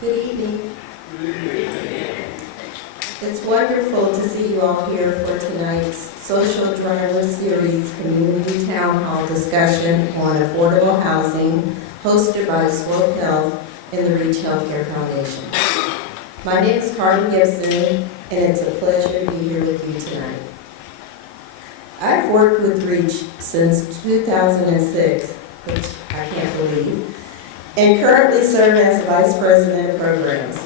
Good evening. It's wonderful to see you all here for tonight's Social Driver Series Community Town Hall discussion on affordable housing hosted by Swope Health and the Reach Healthcare Foundation. My name is Carly Gibson, and it's a pleasure to be here with you tonight. I've worked with Reach since 2006, which I can't believe, and currently serve as Vice President of Programs.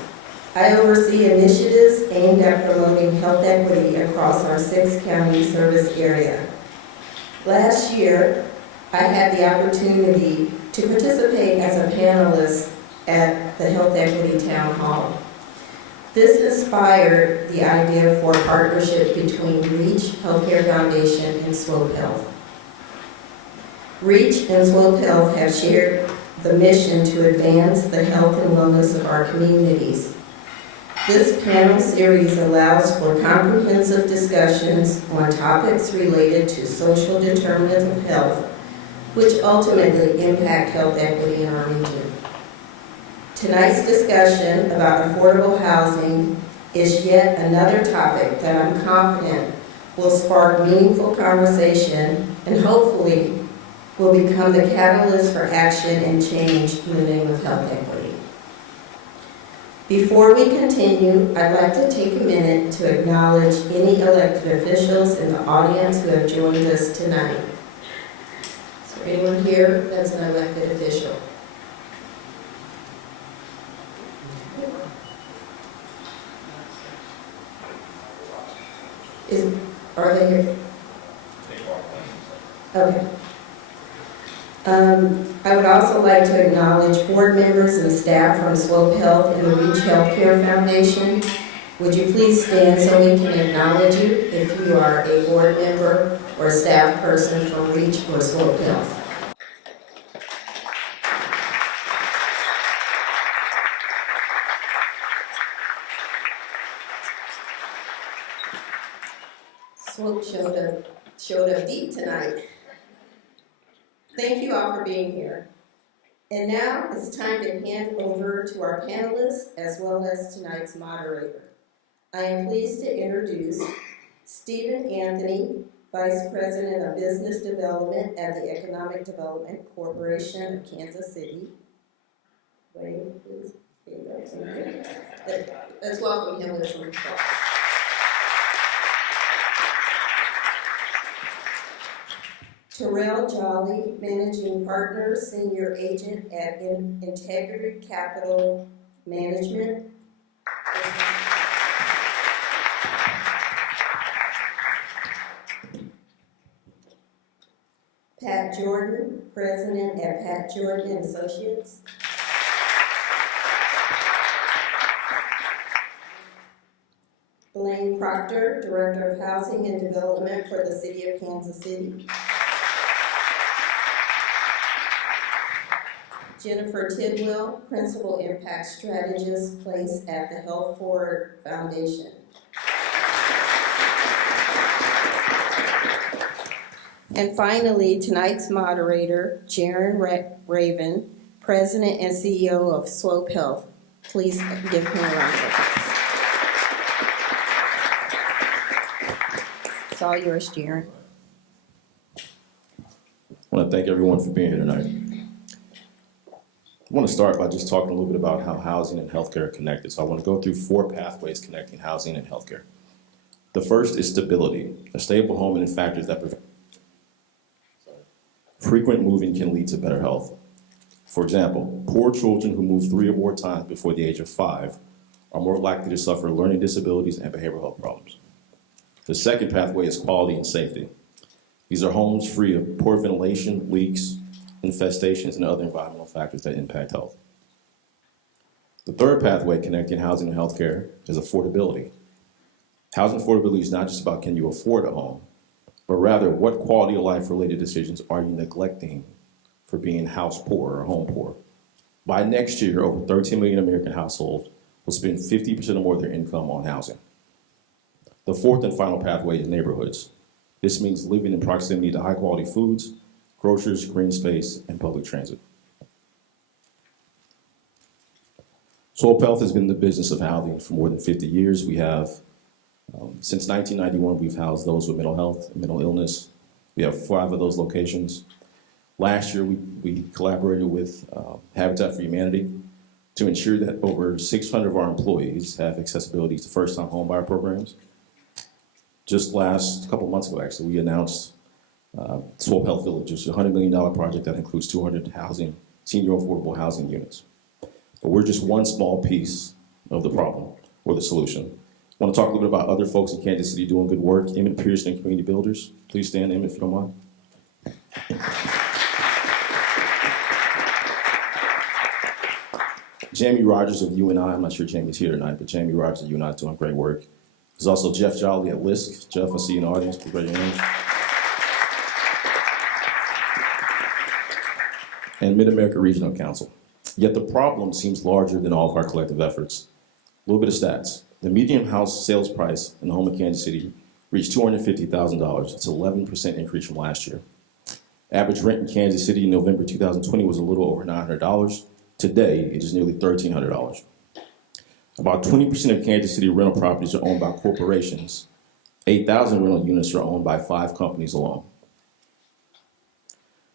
I oversee initiatives aimed at promoting health equity across our 6-county service area. Last year, I had the opportunity to participate as a panelist at the Health Equity Town Hall. This inspired the idea for a partnership between Reach Healthcare Foundation and Swope Health. Reach and Swope Health have shared the mission to advance the health and wellness of our communities. This panel series allows for comprehensive discussions on topics related to social determinants of health, which ultimately impact health equity in our region. Tonight's discussion about affordable housing is yet another topic that I'm confident will spark meaningful conversation and hopefully will become the catalyst for action and change in the name of health equity. Before we continue, I'd like to take a minute to acknowledge any elected officials in the audience who have joined us tonight. Is there anyone here that's an elected official? Are they here? Okay. I would also like to acknowledge board members and staff from Swope Health and the Reach Healthcare Foundation. Would you please stand so we can acknowledge you if you are a board member or a staff person from Reach or Swope Health. Swope showed up deep tonight. Thank you all for being here. And now it's time to hand over to our panelists as well as tonight's moderator. I am pleased to introduce Stephen Anthony, Vice President of Business Development at the Economic Development Corporation of Kansas City. Wait, please. Let's welcome him with some applause. Terrell Jolly, Managing Partner, Senior Agent at Integrity Capital Management. Pat Jordan, President at Pat Jordan Associates. Blaine Proctor, Director of Housing and Development for the City of Kansas City. Jennifer Tidwell, Principal Impact Strategist, placed at the Health Forward Foundation. And finally, tonight's moderator, Jaron Raven, President and CEO of Swope Health. Please give him a round of applause. It's all yours, Jaron. I want to thank everyone for being here tonight. I want to start by just talking a little bit about how housing and healthcare are connected. So I want to go through 4 pathways connecting housing and healthcare. The first is stability. A stable home and factors that prevent frequent moving can lead to better health. For example, poor children who move 3 or more times before the age of 5 are more likely to suffer learning disabilities and behavioral health problems. The second pathway is quality and safety. These are homes free of poor ventilation, leaks, infestations, and other environmental factors that impact health. The third pathway connecting housing and healthcare is affordability. Housing affordability is not just about can you afford a home, but rather what quality of life related decisions are you neglecting for being house poor or home poor. By next year, over 13 million American households will spend 50% or more of their income on housing. The fourth and final pathway is neighborhoods. This means living in proximity to high quality foods, groceries, green space, and public transit. Soul Health has been in the business of housing for more than 50 years. We have, since 1991, we've housed those with mental health and mental illness. We have 5 of those locations. Last year, we collaborated with Habitat for Humanity to ensure that over 600 of our employees have accessibility to first-time homebuyer programs. Just a couple months ago, actually, we announced Swole Health Village, which is a $100 million project that includes 200 senior affordable housing units. But we're just one small piece of the problem or the solution. I want to talk a little bit about other folks in Kansas City doing good work. Emmett Pearson and Community Builders. Please stand, Emmett, if you don't mind. Jamie Rogers of UNI, I'm not sure Jamie's here tonight, but Jamie Rogers of UNI is doing great work. There's also Jeff Jolly at LISC. Jeff, I see you in the audience. Please raise your hand. And Mid-America Regional Council. Yet the problem seems larger than all of our collective efforts. A little bit of stats. The median house sales price in the home of Kansas City reached $250,000. It's an 11% increase from last year. Average rent in Kansas City in November 2020 was a little over $900. Today, it is nearly $1,300. About 20% of Kansas City rental properties are owned by corporations. 8,000 rental units are owned by 5 companies alone.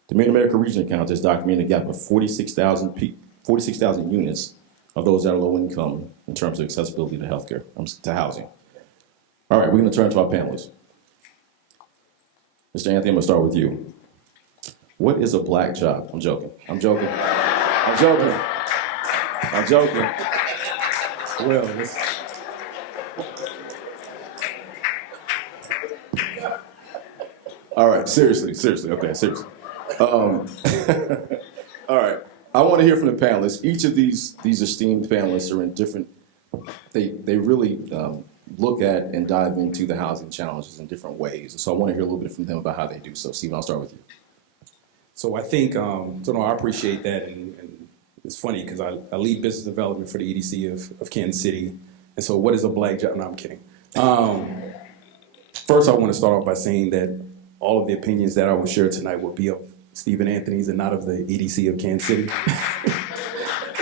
The Mid-America Regional Council has documented a gap of 46,000 units of those that are low income in terms of accessibility to healthcare, to housing. All right, we're going to turn to our panelists. Mr. Anthony, I'm going to start with you. What is a black job? I'm joking. I'm joking. I'm joking. I'm joking. Well, all right, seriously, okay, seriously. All right, I want to hear from the panelists. Each of these esteemed panelists are in different, they really look at and dive into the housing challenges in different ways. So I want to hear a little bit from them about how they do so. Stephen, I'll start with you. so I think, I appreciate that, and it's funny because I lead business development for the EDC of Kansas City, and so what is a black job? No, I'm kidding. First, I want to start off by saying that all of the opinions that I will share tonight will be of Stephen Anthony's and not of the EDC of Kansas City.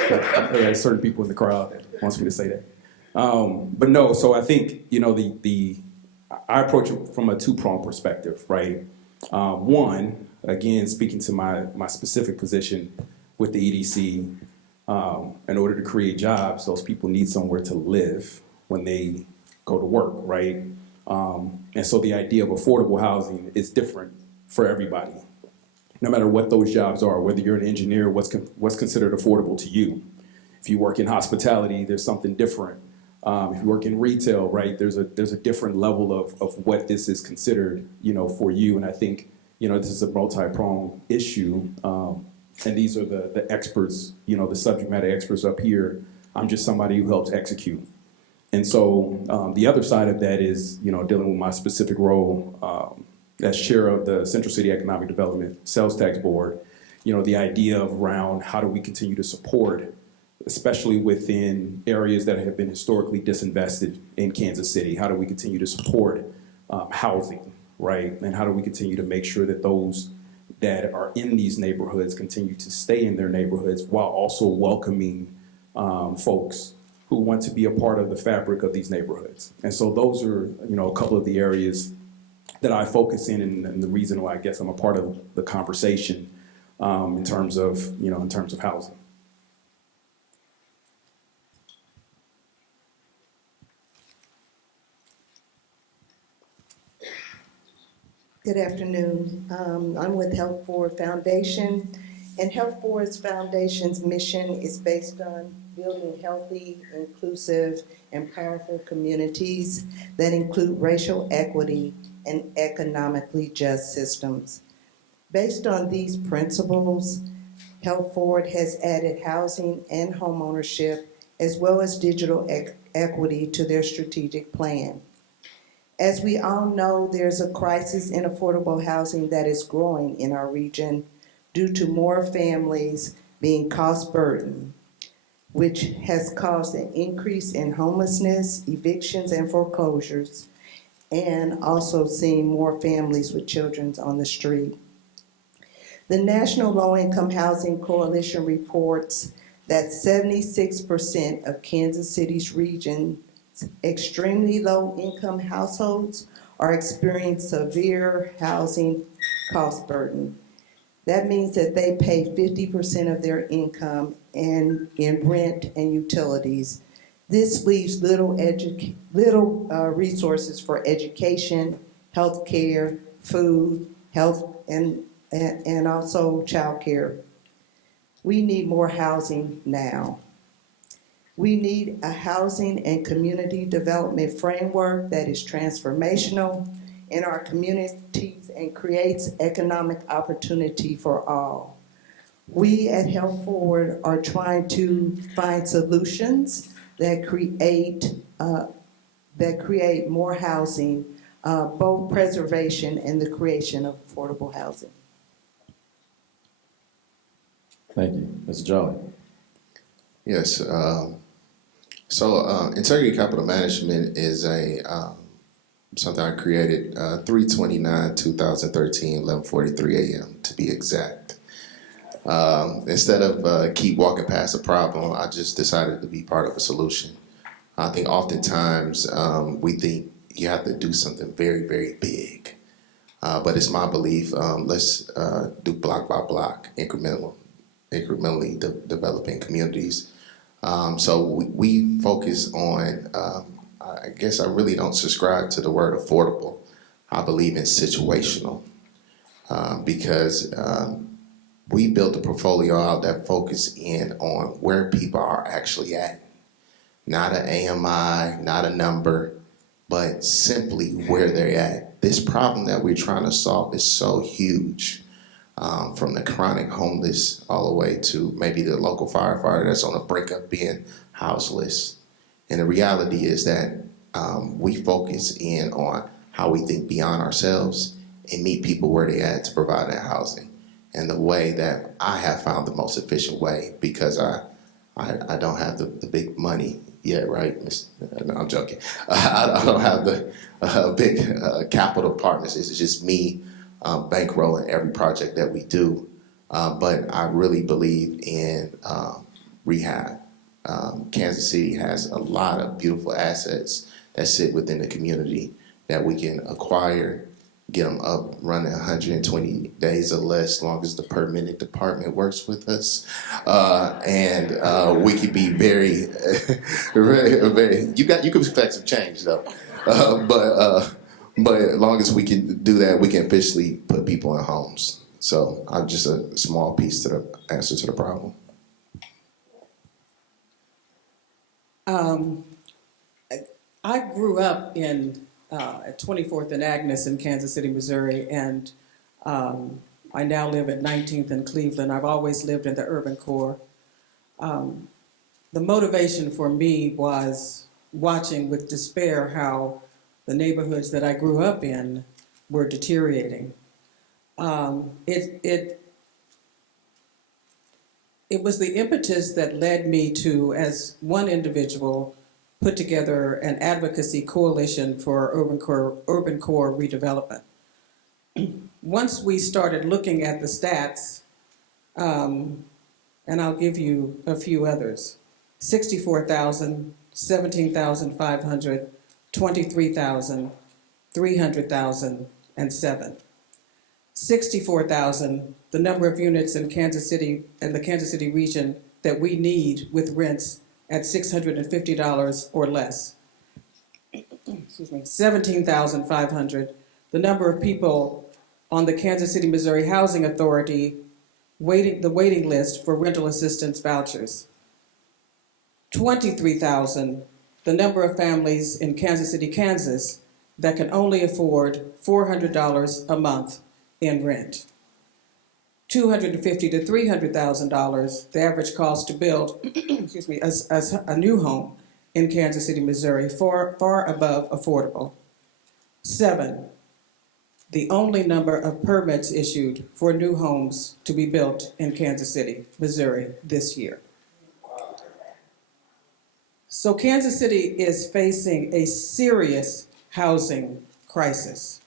There are certain people in the crowd that wants me to say that. But no, so I think, I approach it from a 2-pronged perspective, right? One, again, speaking to my specific position with the EDC, in order to create jobs, those people need somewhere to live when they go to work, right? And so the idea of affordable housing is different for everybody, no matter what those jobs are, whether you're an engineer, what's considered affordable to you. If you work in hospitality, there's something different. If you work in retail, right, there's a different level of what this is considered, for you. And I think, this is a multi-pronged issue. And these are the experts, the subject matter experts up here. I'm just somebody who helps execute. And so the other side of that is, dealing with my specific role as chair of the Central City Economic Development Sales Tax Board, the idea around how do we continue to support, especially within areas that have been historically disinvested in Kansas City, how do we continue to support housing, right? And how do we continue to make sure that those that are in these neighborhoods continue to stay in their neighborhoods while also welcoming folks who want to be a part of the fabric of these neighborhoods. And so those are, a couple of the areas that I focus in, and the reason why I guess I'm a part of the conversation in terms of housing. Good afternoon. I'm with Health Forward Foundation, and Health Forward Foundation's mission is based on building healthy, inclusive, and powerful communities that include racial equity and economically just systems. Based on these principles, Health Forward has added housing and homeownership, as well as digital equity to their strategic plan. As we all know, there's a crisis in affordable housing that is growing in our region due to more families being cost burdened, which has caused an increase in homelessness, evictions, and foreclosures, and also seeing more families with children on the street. The National Low Income Housing Coalition reports that 76% of Kansas City's region's extremely low-income households are experiencing severe housing cost burden. That means that they pay 50% of their income in rent and utilities. This leaves little resources for education, health care, food, health, and also childcare. We need more housing now. We need a housing and community development framework that is transformational in our communities and creates economic opportunity for all. We at Help Forward are trying to find solutions that create more housing, both preservation and the creation of affordable housing. Thank you. Mr. Jolly. Yes. So integrity capital management is something I created 3/29/2013, 11:43 a.m. to be exact. Instead of keep walking past a problem, I just decided to be part of a solution. I think oftentimes we think you have to do something very, very big, but it's my belief. Let's do block by block, incrementally developing communities. So we focus on, I guess I really don't subscribe to the word affordable. I believe in situational because we built a portfolio out that focus in on where people are actually at. Not an AMI, not a number, but simply where they're at. This problem that we're trying to solve is so huge. From the chronic homeless all the way to maybe the local firefighter that's on the brink of being houseless. And the reality is that we focus in on how we think beyond ourselves and meet people where they at to provide that housing. And the way that I have found the most efficient way, because I don't have the big money yet, right? No, I'm joking. I don't have the big capital partners. It's just me bankrolling every project that we do, but I really believe in rehab. Kansas City has a lot of beautiful assets that sit within the community that we can acquire, get them up running 120 days or less, as long as the permitting department works with us, and we could be very, very. You can expect some change though, But as long as we can do that, we can officially put people in homes. So I'm just a small piece to the answer to the problem. I grew up at 24th and Agnes in Kansas City, Missouri, and I now live at 19th and Cleveland. I've always lived in the urban core. The motivation for me was watching with despair how the neighborhoods that I grew up in were deteriorating. It was the impetus that led me to, as one individual, put together an advocacy coalition for urban core redevelopment. Once we started looking at the stats, and I'll give you a few others: 64,000, 17,500. 23,000, 300,000, and 7. 64,000, the number of units in Kansas City and the Kansas City region that we need with rents at $650 or less. Excuse me. 17,500, the number of people on the Kansas City, Missouri Housing Authority the waiting list for rental assistance vouchers. 23,000, the number of families in Kansas City, Kansas, that can only afford $400 a month in rent. $250,000 to $300,000, the average cost to build, excuse me, as a new home in Kansas City, Missouri, far above affordable. 7, the only number of permits issued for new homes to be built in Kansas City, Missouri this year. So Kansas City is facing a serious housing crisis.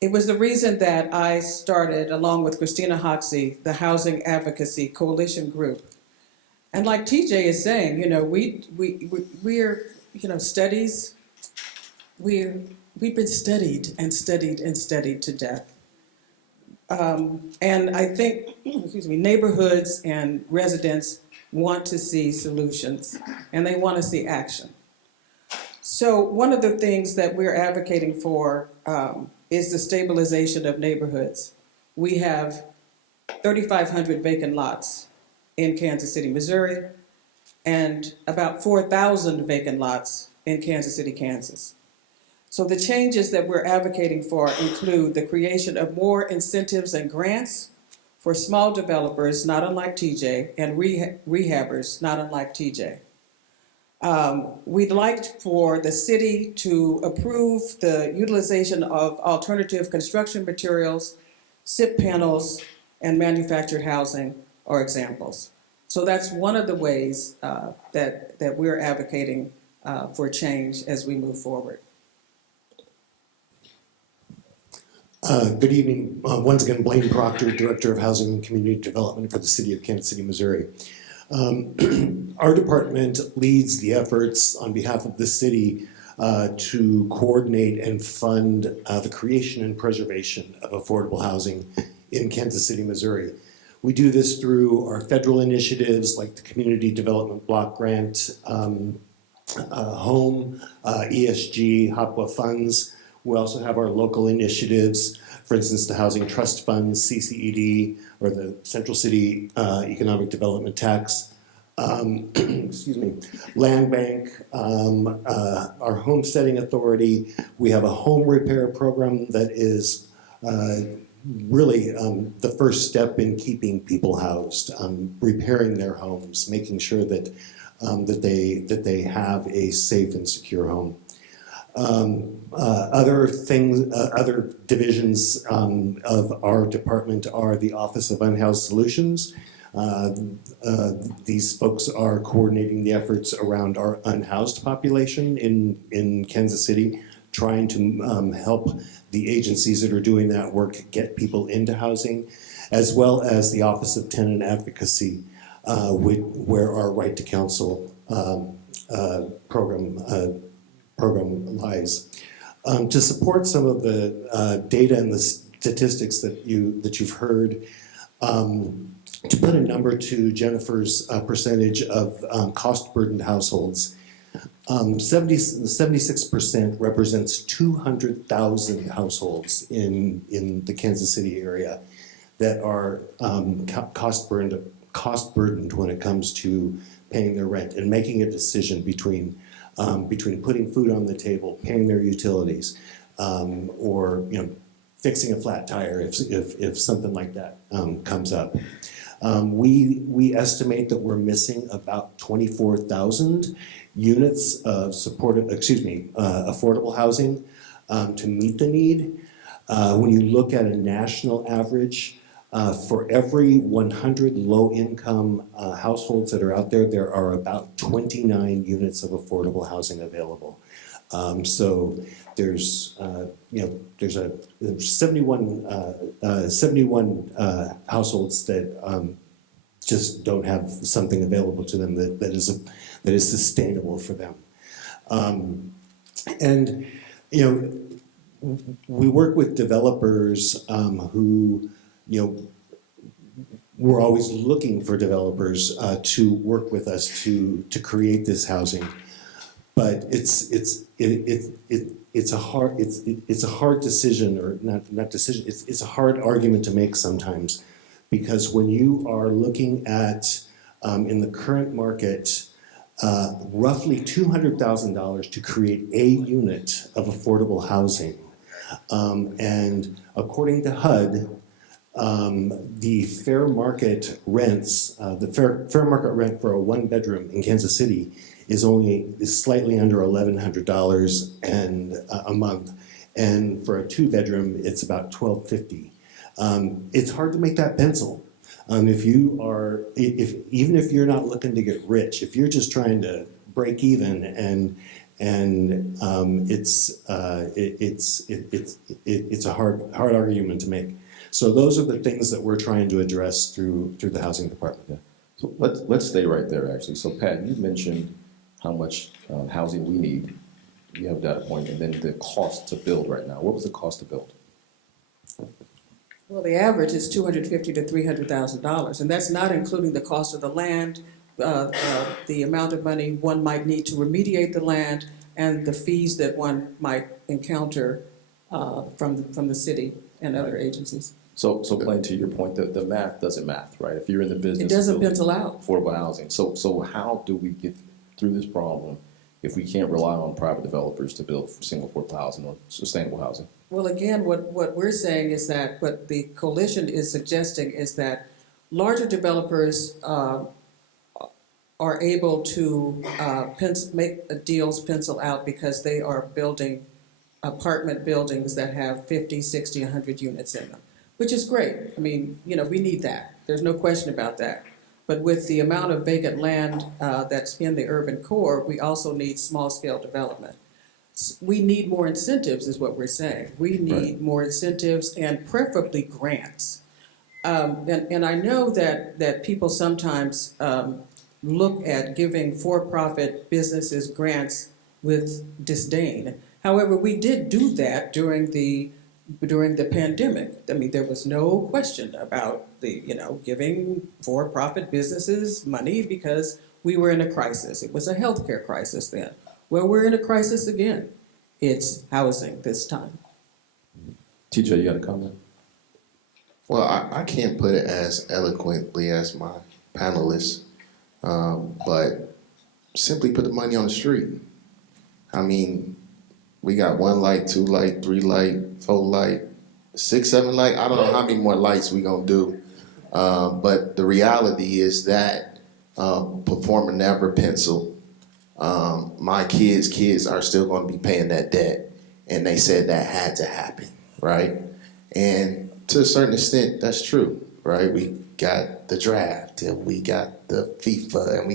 It was the reason that I started, along with Christina Hoxie, the Housing Advocacy Coalition Group. And like TJ is saying, we're studies. We've been studied and studied and studied to death. And I think, neighborhoods and residents want to see solutions, and they want to see action. So one of the things that we're advocating for is the stabilization of neighborhoods. We have 3,500 vacant lots in Kansas City, Missouri, and about 4,000 vacant lots in Kansas City, Kansas. So the changes that we're advocating for include the creation of more incentives and grants for small developers, not unlike TJ, and rehabbers, not unlike TJ. We'd like for the city to approve the utilization of alternative construction materials, SIP panels, and manufactured housing are examples. So that's one of the ways that we're advocating for change as we move forward. Good evening. Once again, Blaine Proctor, Director of Housing and Community Development for the City of Kansas City, Missouri. Our department leads the efforts on behalf of the city to coordinate and fund the creation and preservation of affordable housing in Kansas City, Missouri. We do this through our federal initiatives like the Community Development Block Grant, HOME, ESG, HOPWA funds. We also have our local initiatives, for instance, the Housing Trust Fund, CCED, or the Central City Economic Development Tax, excuse me, Land Bank, our Homesteading Authority. We have a home repair program that is really the first step in keeping people housed, repairing their homes, making sure that that they have a safe and secure home. Other things, other divisions of our department are the Office of Unhoused Solutions. These folks are coordinating the efforts around our unhoused population in Kansas City, trying to help the agencies that are doing that work get people into housing, as well as the Office of Tenant Advocacy, where our Right to Counsel program lies. To support some of the data and the statistics that you've heard, to put a number to Jennifer's percentage of cost-burdened households, 76% represents 200,000 households in the Kansas City area that are cost-burdened when it comes to paying their rent and making a decision between putting food on the table, paying their utilities, or fixing a flat tire if something like that comes up. We estimate that we're missing about 24,000 units of affordable housing to meet the need. When you look at a national average, for every 100 low-income households that are out there, there are about 29 units of affordable housing available. So there's 71 households that just don't have something available to them that is sustainable for them. And we work with developers who we're always looking for developers to work with us to create this housing, but it's a hard decision, or not decision. It's a hard argument to make sometimes, because when you are looking at in the current market, roughly $200,000 to create a unit of affordable housing, and according to HUD. The fair market rents, the fair market rent for a one-bedroom in Kansas City is slightly under $1,100 a month, and for a two-bedroom, it's about $1,250. It's hard to make that pencil. Even if you're not looking to get rich, if you're just trying to break even and it's a hard argument to make. So those are the things that we're trying to address through the housing department. So let's stay right there, actually. So Pat, you mentioned how much housing we need. You have a data point, and then the cost to build right now. What was the cost to build? Well, the average is $250,000 to $300,000, and that's not including the cost of the land, the amount of money one might need to remediate the land, and the fees that one might encounter from the city and other agencies. So Blaine, to your point, the math doesn't math, right? If you're in the business, It doesn't of building pencil out. affordable housing. So how do we get through this problem if we can't rely on private developers to build single affordable housing or sustainable housing? Well, again, what we're saying is that, what the coalition is suggesting is that larger developers are able to make deals pencil out because they are building apartment buildings that have 50, 60, 100 units in them, which is great. I mean, we need that. There's no question about that. But with the amount of vacant land that's in the urban core, we also need small-scale development. We need more incentives, is what we're saying. We need more incentives and preferably grants. And I know that people sometimes look at giving for-profit businesses grants with disdain. However, we did do that during the pandemic. I mean, there was no question about giving for-profit businesses money because we were in a crisis. It was a healthcare crisis then. Well, we're in a crisis again. It's housing this time. TJ, you got a comment? Well, I can't put it as eloquently as my panelists, but simply put the money on the street. I mean, we got 1 light, 2 light, 3 light, 4 light, 6, 7 light. I don't know how many more lights we gonna do, but the reality is that performer never pencil. My kids are still going to be paying that debt, and they said that had to happen, right? And to a certain extent, that's true, right? We got the draft, and we got the FIFA, and we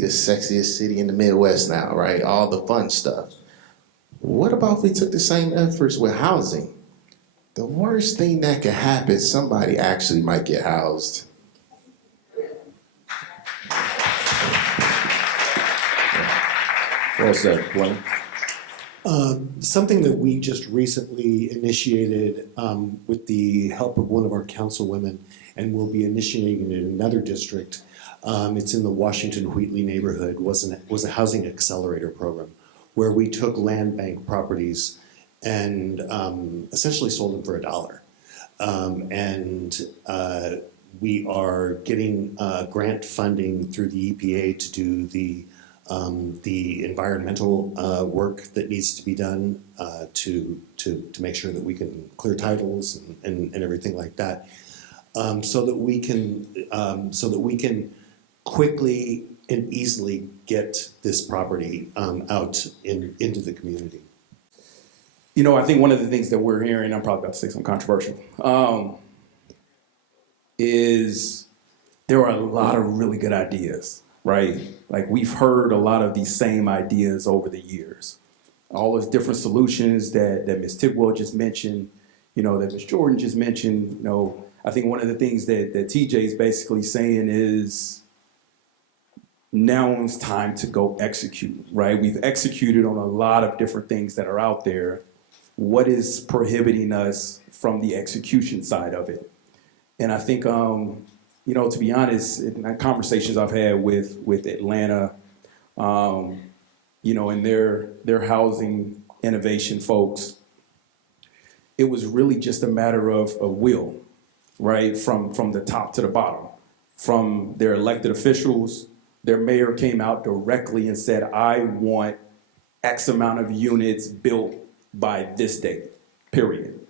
the sexiest city in the Midwest now, right? All the fun stuff. What about if we took the same efforts with housing? The worst thing that could happen, somebody actually might get housed. Well said, Blaine. Something that we just recently initiated with the help of one of our councilwomen, and we'll be initiating it in another district. It's in the Washington Wheatley neighborhood. Was a housing accelerator program where we took land bank properties and essentially sold them for $1. We are getting grant funding through the EPA to do the environmental work that needs to be done to make sure that we can clear titles and everything like that, so that we can quickly and easily get this property out into the community. I think one of the things that we're hearing, I'm probably about to say something controversial, is there are a lot of really good ideas, right? Like, we've heard a lot of these same ideas over the years. All those different solutions that Ms. Tidwell just mentioned, that Ms. Jordan just mentioned. I think one of the things that TJ is basically saying is, now it's time to go execute, right? We've executed on a lot of different things that are out there. What is prohibiting us from the execution side of it? And I think, to be honest, in conversations I've had with Atlanta, and their housing innovation folks, it was really just a matter of will, right? From the top to the bottom, from their elected officials. Their mayor came out directly and said, I want X amount of units built by this date, period.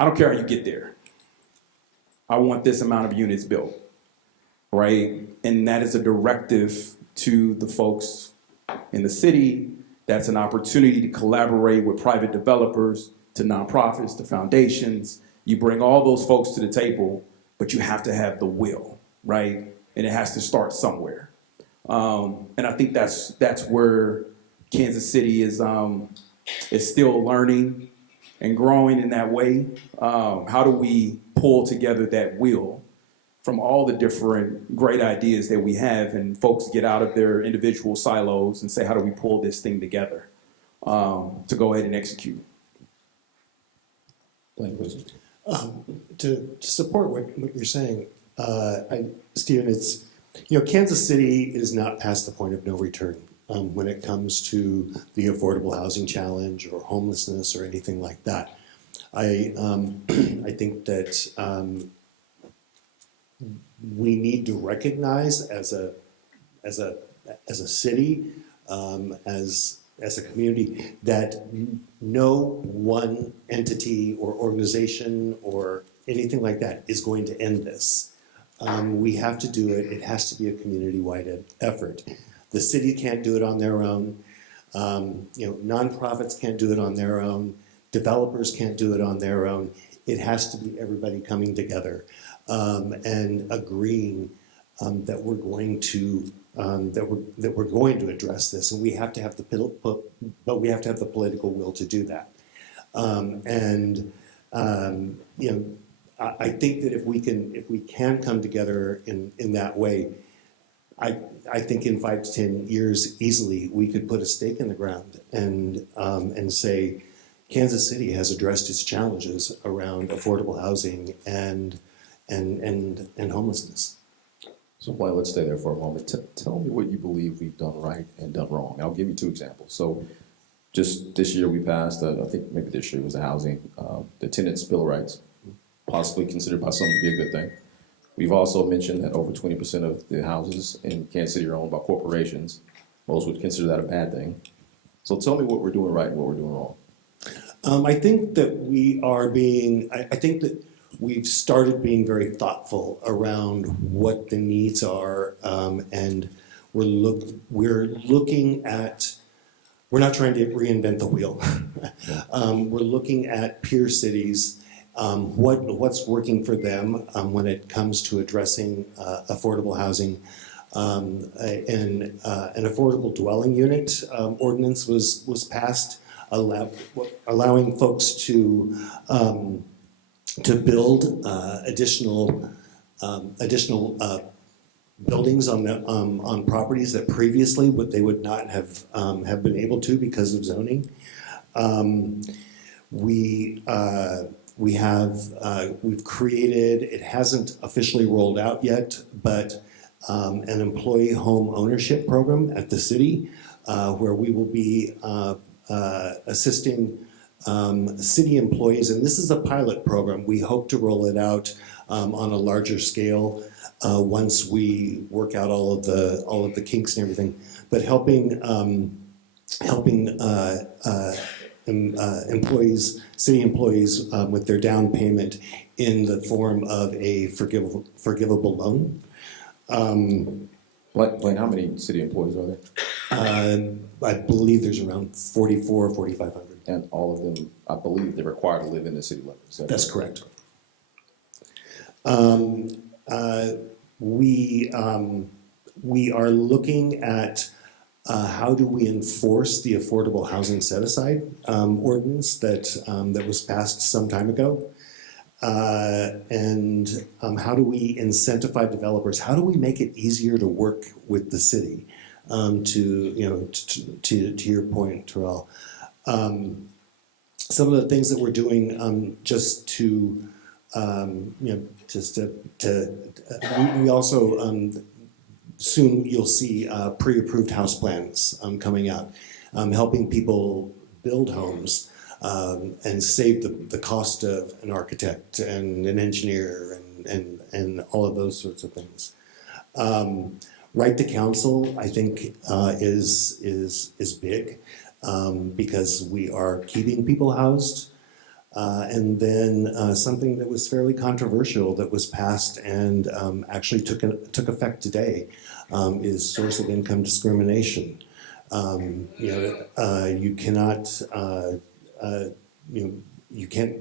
I don't care how you get there. I want this amount of units built, right? And that is a directive to the folks in the city. That's an opportunity to collaborate with private developers, to nonprofits, to foundations. You bring all those folks to the table, but you have to have the will, right? And it has to start somewhere. And I think that's where Kansas City is still learning and growing in that way. How do we pull together that wheel from all the different great ideas that we have, and folks get out of their individual silos and say, how do we pull this thing together to go ahead and execute? To support what you're saying, Stephen, it's, Kansas City is not past the point of no return when it comes to the affordable housing challenge or homelessness or anything like that. I think that we need to recognize as a city, as a community, that no one entity or organization or anything like that is going to end this. We have to do it. It has to be a community-wide effort. The city can't do it on their own. Nonprofits can't do it on their own. Developers can't do it on their own. It has to be everybody coming together and agreeing that we're going to address this, and we have to have the political will to do that. I think that if we can come together in that way, I think in 5 to 10 years easily we could put a stake in the ground and say Kansas City has addressed its challenges around affordable housing and homelessness. So, Blaine, let's stay there for a moment. Tell me what you believe we've done right and done wrong. I'll give you 2 examples. So, just this year we passed, I think maybe this year was the housing, the tenants' bill of rights, possibly considered by some to be a good thing. We've also mentioned that over 20% of the houses in Kansas City are owned by corporations. Most would consider that a bad thing. So tell me what we're doing right and what we're doing wrong. I think that we are being, I think that we've started being very thoughtful around what the needs are, and we're looking at, we're not trying to reinvent the wheel. We're looking at peer cities, what's working for them when it comes to addressing affordable housing. An affordable dwelling unit ordinance was passed, allowing folks to build additional buildings on properties that previously they would not have been able to because of zoning. We've created, it hasn't officially rolled out yet, but an employee home ownership program at the city where we will be assisting city employees, and this is a pilot program. We hope to roll it out on a larger scale once we work out all of the kinks and everything. But helping employees, city employees, with their down payment in the form of a forgivable loan. Blaine, how many city employees are there? I believe there's around 4,400 or 4,500. And all of them, I believe they're required to live in the city limits. That's correct. We are looking at how do we enforce the affordable housing set-aside ordinance that was passed some time ago, and how do we incentivize developers? How do we make it easier to work with the city? To your point, Terrell. Some of the things that we're doing just to we also soon you'll see pre-approved house plans coming out, helping people build homes and save the cost of an architect and an engineer and all of those sorts of things. Right to counsel, I think, is big because we are keeping people housed. And then something that was fairly controversial that was passed and actually took effect today is source of income discrimination. You cannot, you can't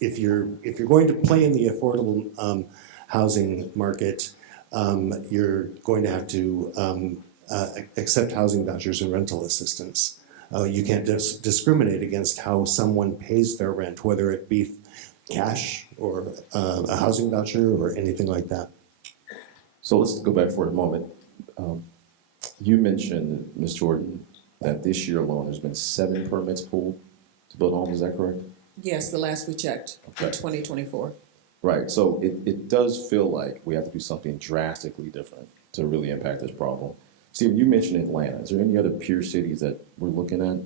if you're going to play in the affordable housing market, you're going to have to accept housing vouchers and rental assistance. You can't discriminate against how someone pays their rent, whether it be cash or a housing voucher or anything like that. So let's go back for a moment. You mentioned, Ms. Jordan, that this year alone there's been 7 permits pulled to build homes. Is that correct? Yes, the last we checked, in Okay. 2024. Right. So it does feel like we have to do something drastically different to really impact this problem. Stephen, you mentioned Atlanta. Is there any other peer cities that we're looking at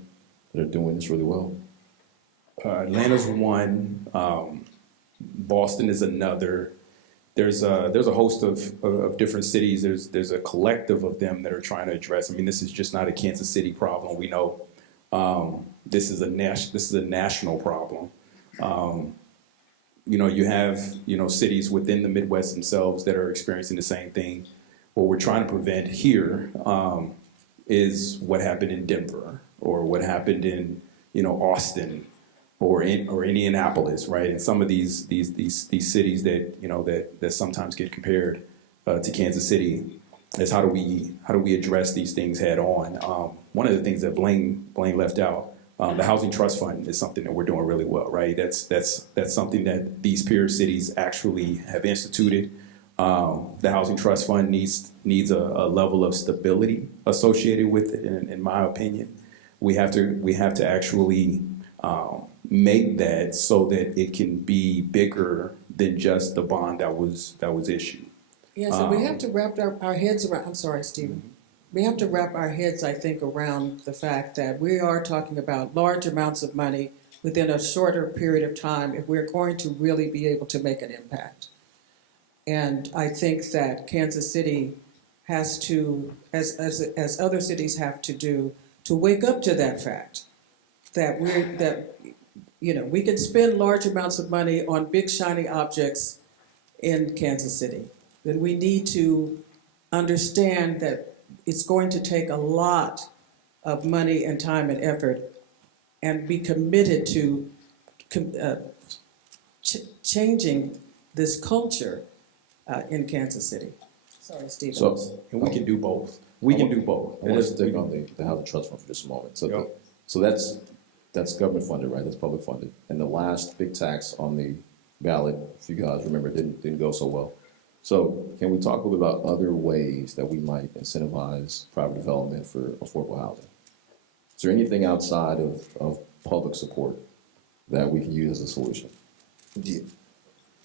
that are doing this really well? Atlanta's one. Boston is another. There's a host of different cities. There's a collective of them that are trying to address. I mean, this is just not a Kansas City problem. We know this is a national problem. You have cities within the Midwest themselves that are experiencing the same thing. What we're trying to prevent here is what happened in Denver or what happened in Austin or Indianapolis, right? And some of these cities that sometimes get compared to Kansas City is how do we address these things head on? One of the things that Blaine left out, the Housing Trust Fund is something that we're doing really well, right? That's something that these peer cities actually have instituted. The Housing Trust Fund needs a level of stability associated with it, in my opinion. We have to actually make that so that it can be bigger than just the bond that was issued. Yes, and we have to wrap our heads around, I'm sorry, Stephen. We have to wrap our heads, I think, around the fact that we are talking about large amounts of money within a shorter period of time if we're going to really be able to make an impact. And I think that Kansas City has to, as other cities have to do, to wake up to that fact that we can spend large amounts of money on big shiny objects in Kansas City. Then we need to understand that it's going to take a lot of money and time and effort, and be committed to changing this culture in Kansas City. Sorry, Stephen. So, And we can do both. We can do both. I want to stick on the Housing Trust Fund for just a moment. So, Yep. so that's government funded, right? That's public funded. And the last big tax on the ballot, if you guys remember, didn't go so well. So, can we talk a little bit about other ways that we might incentivize private development for affordable housing? Is there anything outside of public support that we can use as a solution? Yeah.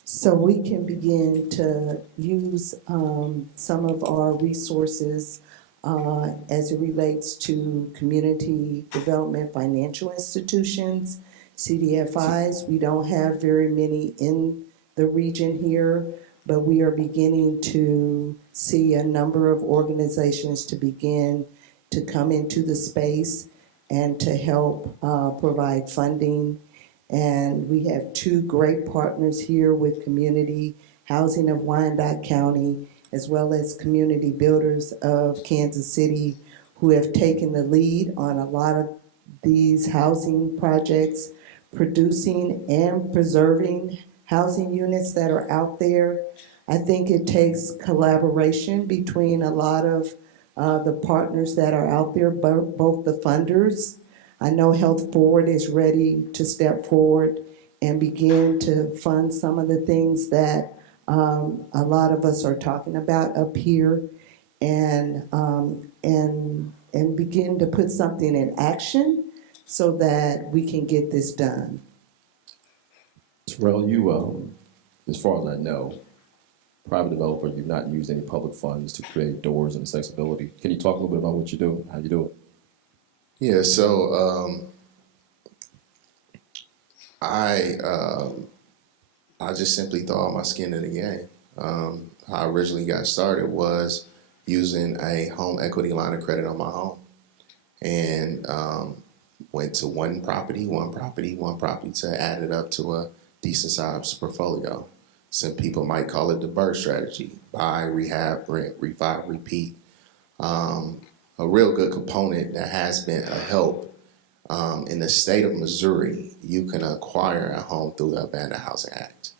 So we can begin to use some of our resources as it relates to community development financial institutions, CDFIs. We don't have very many in the region here, but we are beginning to see a number of organizations to begin to come into the space and to help provide funding. And we have 2 great partners here with Community Housing of Wyandotte County, as well as Community Builders of Kansas City, who have taken the lead on a lot of these housing projects, producing and preserving housing units that are out there. I think it takes collaboration between a lot of the partners that are out there, both the funders. I know Health Forward is ready to step forward and begin to fund some of the things that a lot of us are talking about up here, and begin to put something in action so that we can get this done. Terrell, you, as far as I know, private developer, you've not used any public funds to create doors and accessibility. Can you talk a little bit about what you do, how you do it? Yeah, so I just simply throw all my skin in the game. How I originally got started was using a home equity line of credit on my home, and went to one property to add it up to a decent sized portfolio. Some people might call it the BRRRR strategy: buy, rehab, rent, refi, repeat. A real good component that has been a help in the state of Missouri. You can acquire a home through the Abandoned Housing Act.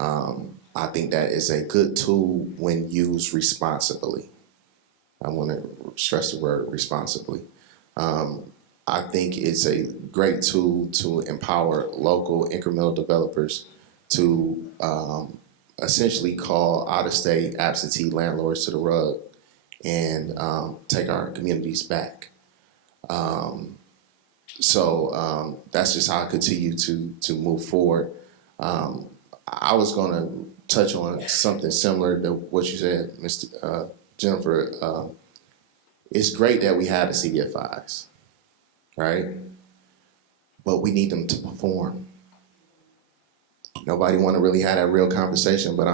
I think that is a good tool when used responsibly. I want to stress the word responsibly. I think it's a great tool to empower local incremental developers to essentially call out-of-state absentee landlords to the rug and take our communities back. So that's just how I continue to move forward. I was going to touch on something similar to what you said, Mr. Jennifer. It's great that we have the CDFIs, right? But we need them to perform. Nobody want to really have that real conversation, but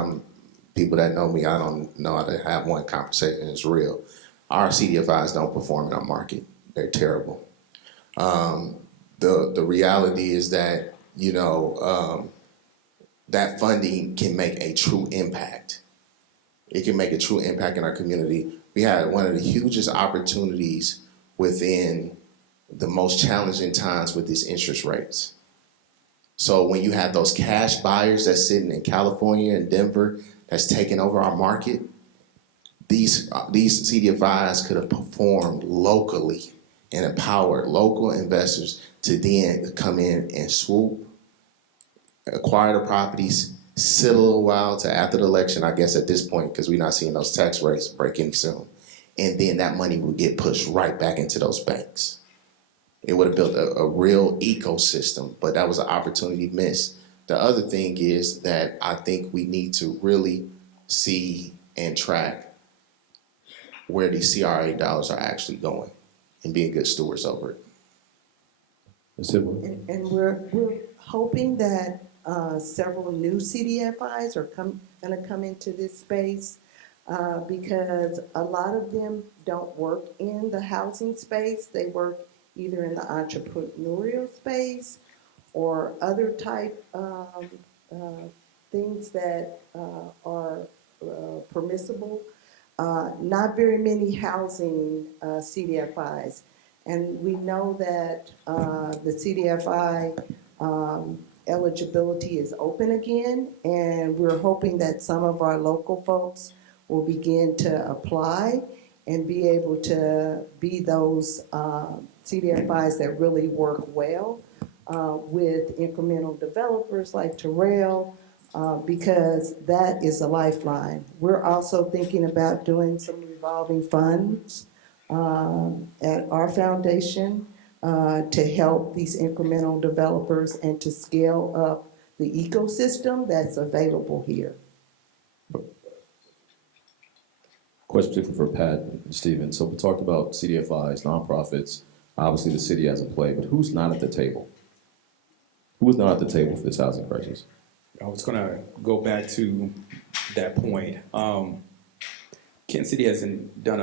people that know me, I don't know how to have one conversation. It's real. Our CDFIs don't perform in our market. They're terrible. The reality is that, that funding can make a true impact. It can make a true impact in our community. We had one of the hugest opportunities within the most challenging times with these interest rates. So when you have those cash buyers that's sitting in California and Denver that's taking over our market, these CDFIs could have performed locally and empowered local investors to then come in and swoop, acquire the properties, sit a little while to after the election, I guess at this point, because we're not seeing those tax rates break any soon. And then that money would get pushed right back into those banks. It would have built a real ecosystem, but that was an opportunity missed. The other thing is that I think we need to really see and track where these CRA dollars are actually going and being good stewards over it. And we're hoping that several new CDFIs are going to come into this space because a lot of them don't work in the housing space. They work either in the entrepreneurial space or other type things that are permissible. Not very many housing CDFIs. And we know that the CDFI eligibility is open again, and we're hoping that some of our local folks will begin to apply and be able to be those CDFIs that really work well with incremental developers like Terrell, because that is a lifeline. We're also thinking about doing some revolving funds at our foundation to help these incremental developers and to scale up the ecosystem that's available here. Question for Pat and Stephen. So we talked about CDFIs, nonprofits. Obviously, the city has a play, but who's not at the table? Who is not at the table for this housing crisis? I was going to go back to that point. Kansas City has done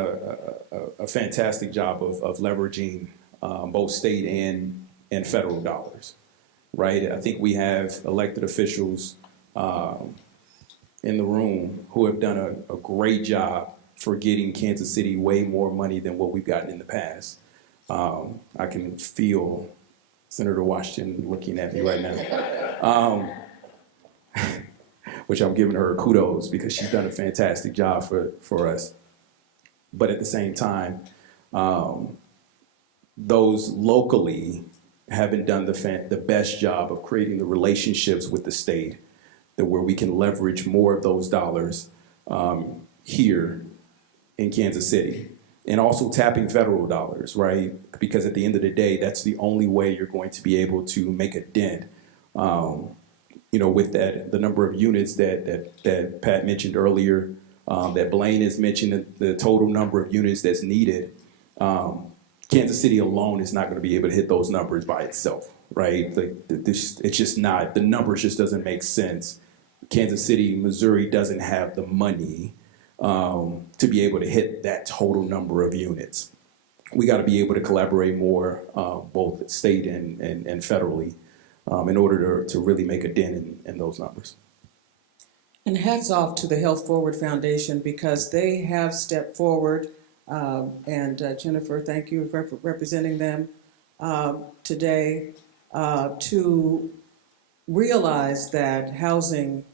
a fantastic job of leveraging both state and federal dollars, right? I think we have elected officials in the room who have done a great job for getting Kansas City way more money than what we've gotten in the past. I can feel Senator Washington looking at me right now, which I'm giving her kudos because she's done a fantastic job for us. But at the same time, those locally haven't done the best job of creating the relationships with the state where we can leverage more of those dollars here in Kansas City. And also tapping federal dollars, right? Because at the end of the day, that's the only way you're going to be able to make a dent. With the number of units that Pat mentioned earlier, that Blaine has mentioned, the total number of units that's needed. Kansas City alone is not going to be able to hit those numbers by itself, right? It's just not. The numbers just doesn't make sense. Kansas City, Missouri doesn't have the money to be able to hit that total number of units. We got to be able to collaborate more, both state and federally, in order to really make a dent in those numbers. And hats off to the Health Forward Foundation because they have stepped forward. And Jennifer, thank you for representing them today to realize that housing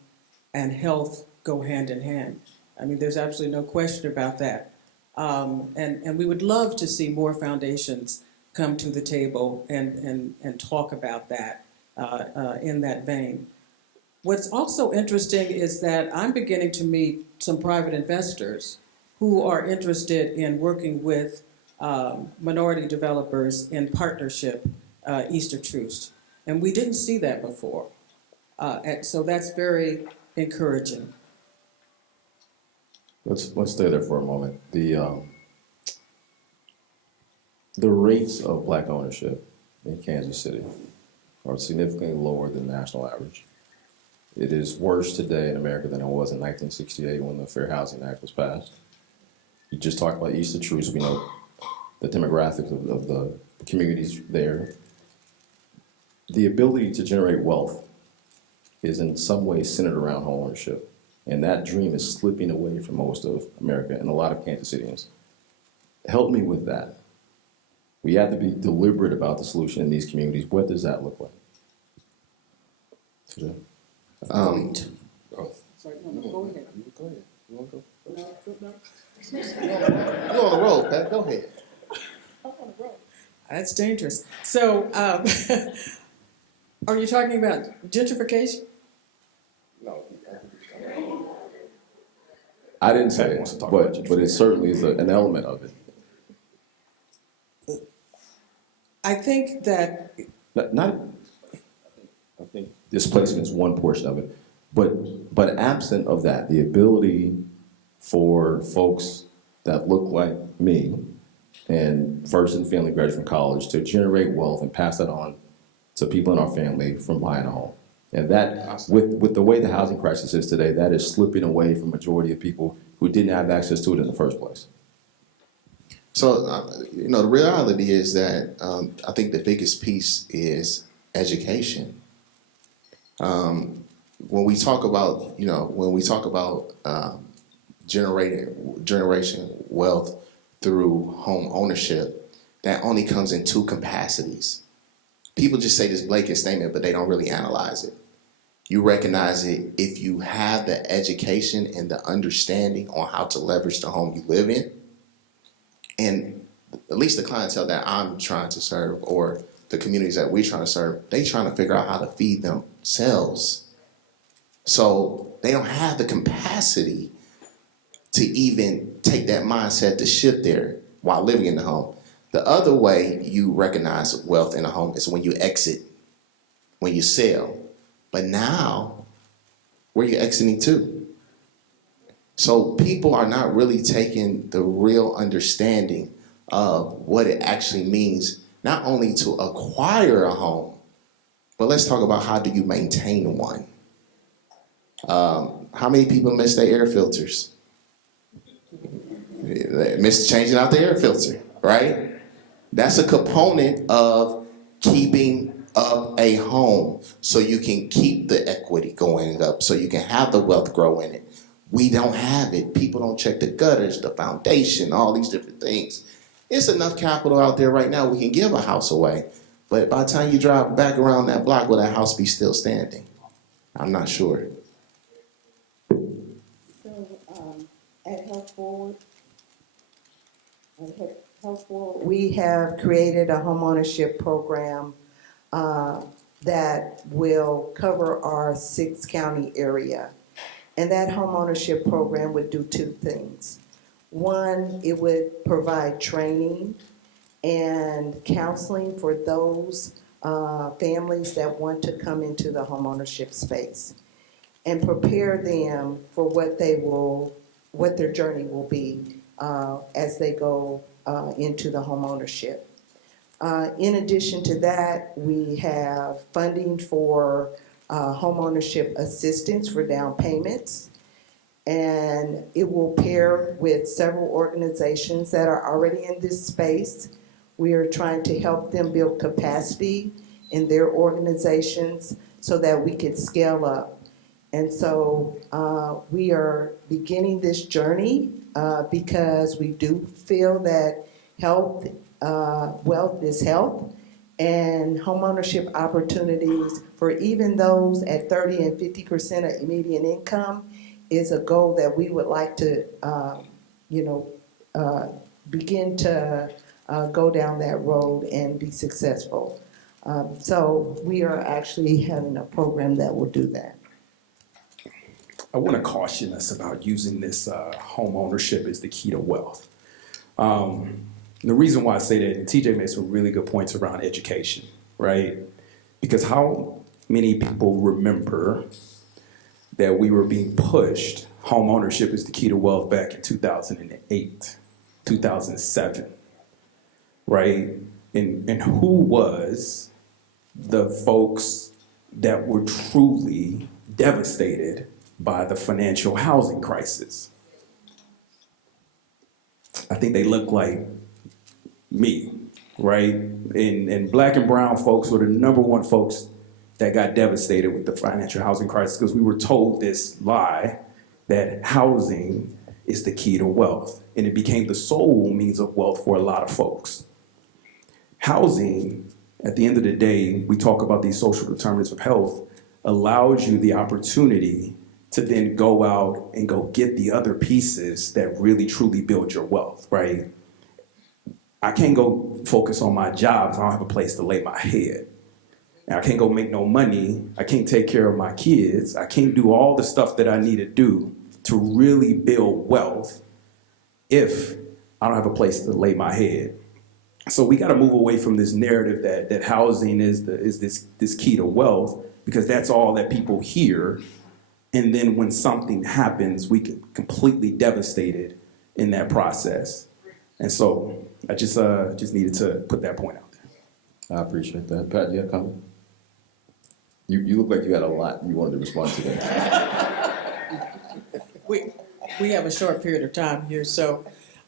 and health go hand in hand. I mean, there's absolutely no question about that. And we would love to see more foundations come to the table and talk about that in that vein. What's also interesting is that I'm beginning to meet some private investors who are interested in working with minority developers in partnership east of Troost. And we didn't see that before. And so that's very encouraging. Let's stay there for a moment. The rates of black ownership in Kansas City are significantly lower than the national average. It is worse today in America than it was in 1968 when the Fair Housing Act was passed. You just talked about East of Troost. We know the demographics of the communities there. The ability to generate wealth is in some ways centered around home ownership. And that dream is slipping away from most of America and a lot of Kansas Cityans. Help me with that. We have to be deliberate about the solution in these communities. What does that look like? Sorry, no, go ahead. Go ahead. You want to go? You're on the road, Pat. Go ahead. That's dangerous. So, are you talking about gentrification? No. I didn't say it, but it certainly is an element of it. I think that I think displacement is one portion of it, but absent of that, the ability for folks that look like me and first and family graduates from college to generate wealth and pass that on to people in our family from buying a home. And that, with the way the housing crisis is today, that is slipping away from a majority of people who didn't have access to it in the first place. So, the reality is that I think the biggest piece is education. When we talk about, generation wealth through home ownership, that only comes in two capacities. People just say this blanket statement, but they don't really analyze it. You recognize it if you have the education and the understanding on how to leverage the home you live in. And at least the clientele that I'm trying to serve, or the communities that we're trying to serve, they trying to figure out how to feed themselves. So they don't have the capacity to even take that mindset to shift there while living in the home. The other way you recognize wealth in a home is when you exit, when you sell. But now, where are you exiting to? So people are not really taking the real understanding of what it actually means, not only to acquire a home, but let's talk about how do you maintain one. How many people miss their air filters? They miss changing out the air filter, right? That's a component of keeping up a home so you can keep the equity going up, so you can have the wealth grow in it. We don't have it. People don't check the gutters, the foundation, all these different things. It's enough capital out there right now we can give a house away. But by the time you drive back around that block, will that house be still standing? I'm not sure. So at Health Forward, we have created a homeownership program that will cover our 6-county area. And that homeownership program would do two things. One, it would provide training and counseling for those families that want to come into the homeownership space and prepare them for what their journey will be as they go into the homeownership. In addition to that, we have funding for homeownership assistance for down payments, and it will pair with several organizations that are already in this space. We are trying to help them build capacity in their organizations so that we can scale up. And so we are beginning this journey because we do feel that wealth is health, and homeownership opportunities for even those at 30 and 50% of median income is a goal that we would like to, begin to go down that road and be successful. So we are actually having a program that will do that. I want to caution us about using this home ownership as the key to wealth. The reason why I say that, and TJ made some really good points around education, right? Because how many people remember that we were being pushed, home ownership is the key to wealth back in 2008, 2007, right? And who was the folks that were truly devastated by the financial housing crisis? I think they look like me, right? And black and brown folks were the number one folks that got devastated with the financial housing crisis because we were told this lie that housing is the key to wealth. And it became the sole means of wealth for a lot of folks. Housing, at the end of the day, we talk about these social determinants of health, allows you the opportunity to then go out and go get the other pieces that really truly build your wealth, right? I can't go focus on my job if I don't have a place to lay my head. And I can't go make no money. I can't take care of my kids. I can't do all the stuff that I need to do to really build wealth if I don't have a place to lay my head. So we got to move away from this narrative that housing is this key to wealth, because that's all that people hear. And then when something happens, we get completely devastated in that process. And so I just needed to put that point out there. I appreciate that. Pat, you have a comment? You look like you had a lot you wanted to respond to that. We have a short period of time here, so,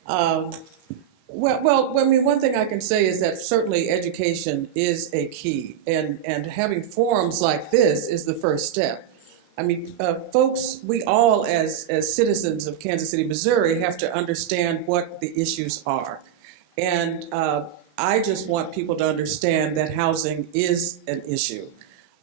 well, I mean, one thing I can say is that certainly education is a key, and having forums like this is the first step. I mean, folks, we all as citizens of Kansas City, Missouri, have to understand what the issues are. And I just want people to understand that housing is an issue,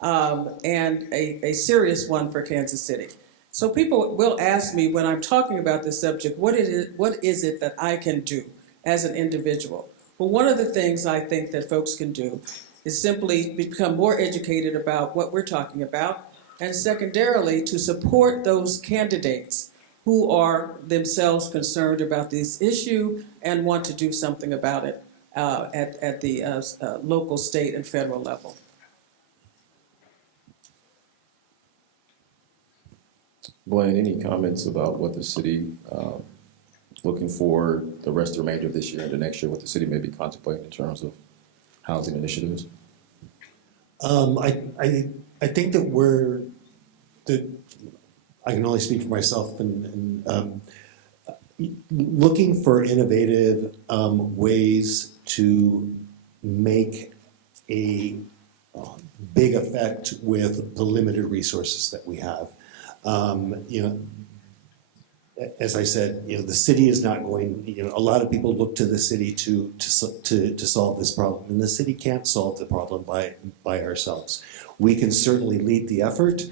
and a serious one for Kansas City. So people will ask me when I'm talking about this subject, what is it that I can do as an individual? Well, one of the things I think that folks can do is simply become more educated about what we're talking about, and secondarily, to support those candidates who are themselves concerned about this issue and want to do something about it at the local, state, and federal level. Blaine, any comments about what the city, looking for the remainder of this year and the next year, what the city may be contemplating in terms of housing initiatives? I think that I can only speak for myself, and looking for innovative ways to make a big effect with the limited resources that we have. As I said, the city is not going. A lot of people look to the city to solve this problem, and the city can't solve the problem by ourselves. We can certainly lead the effort.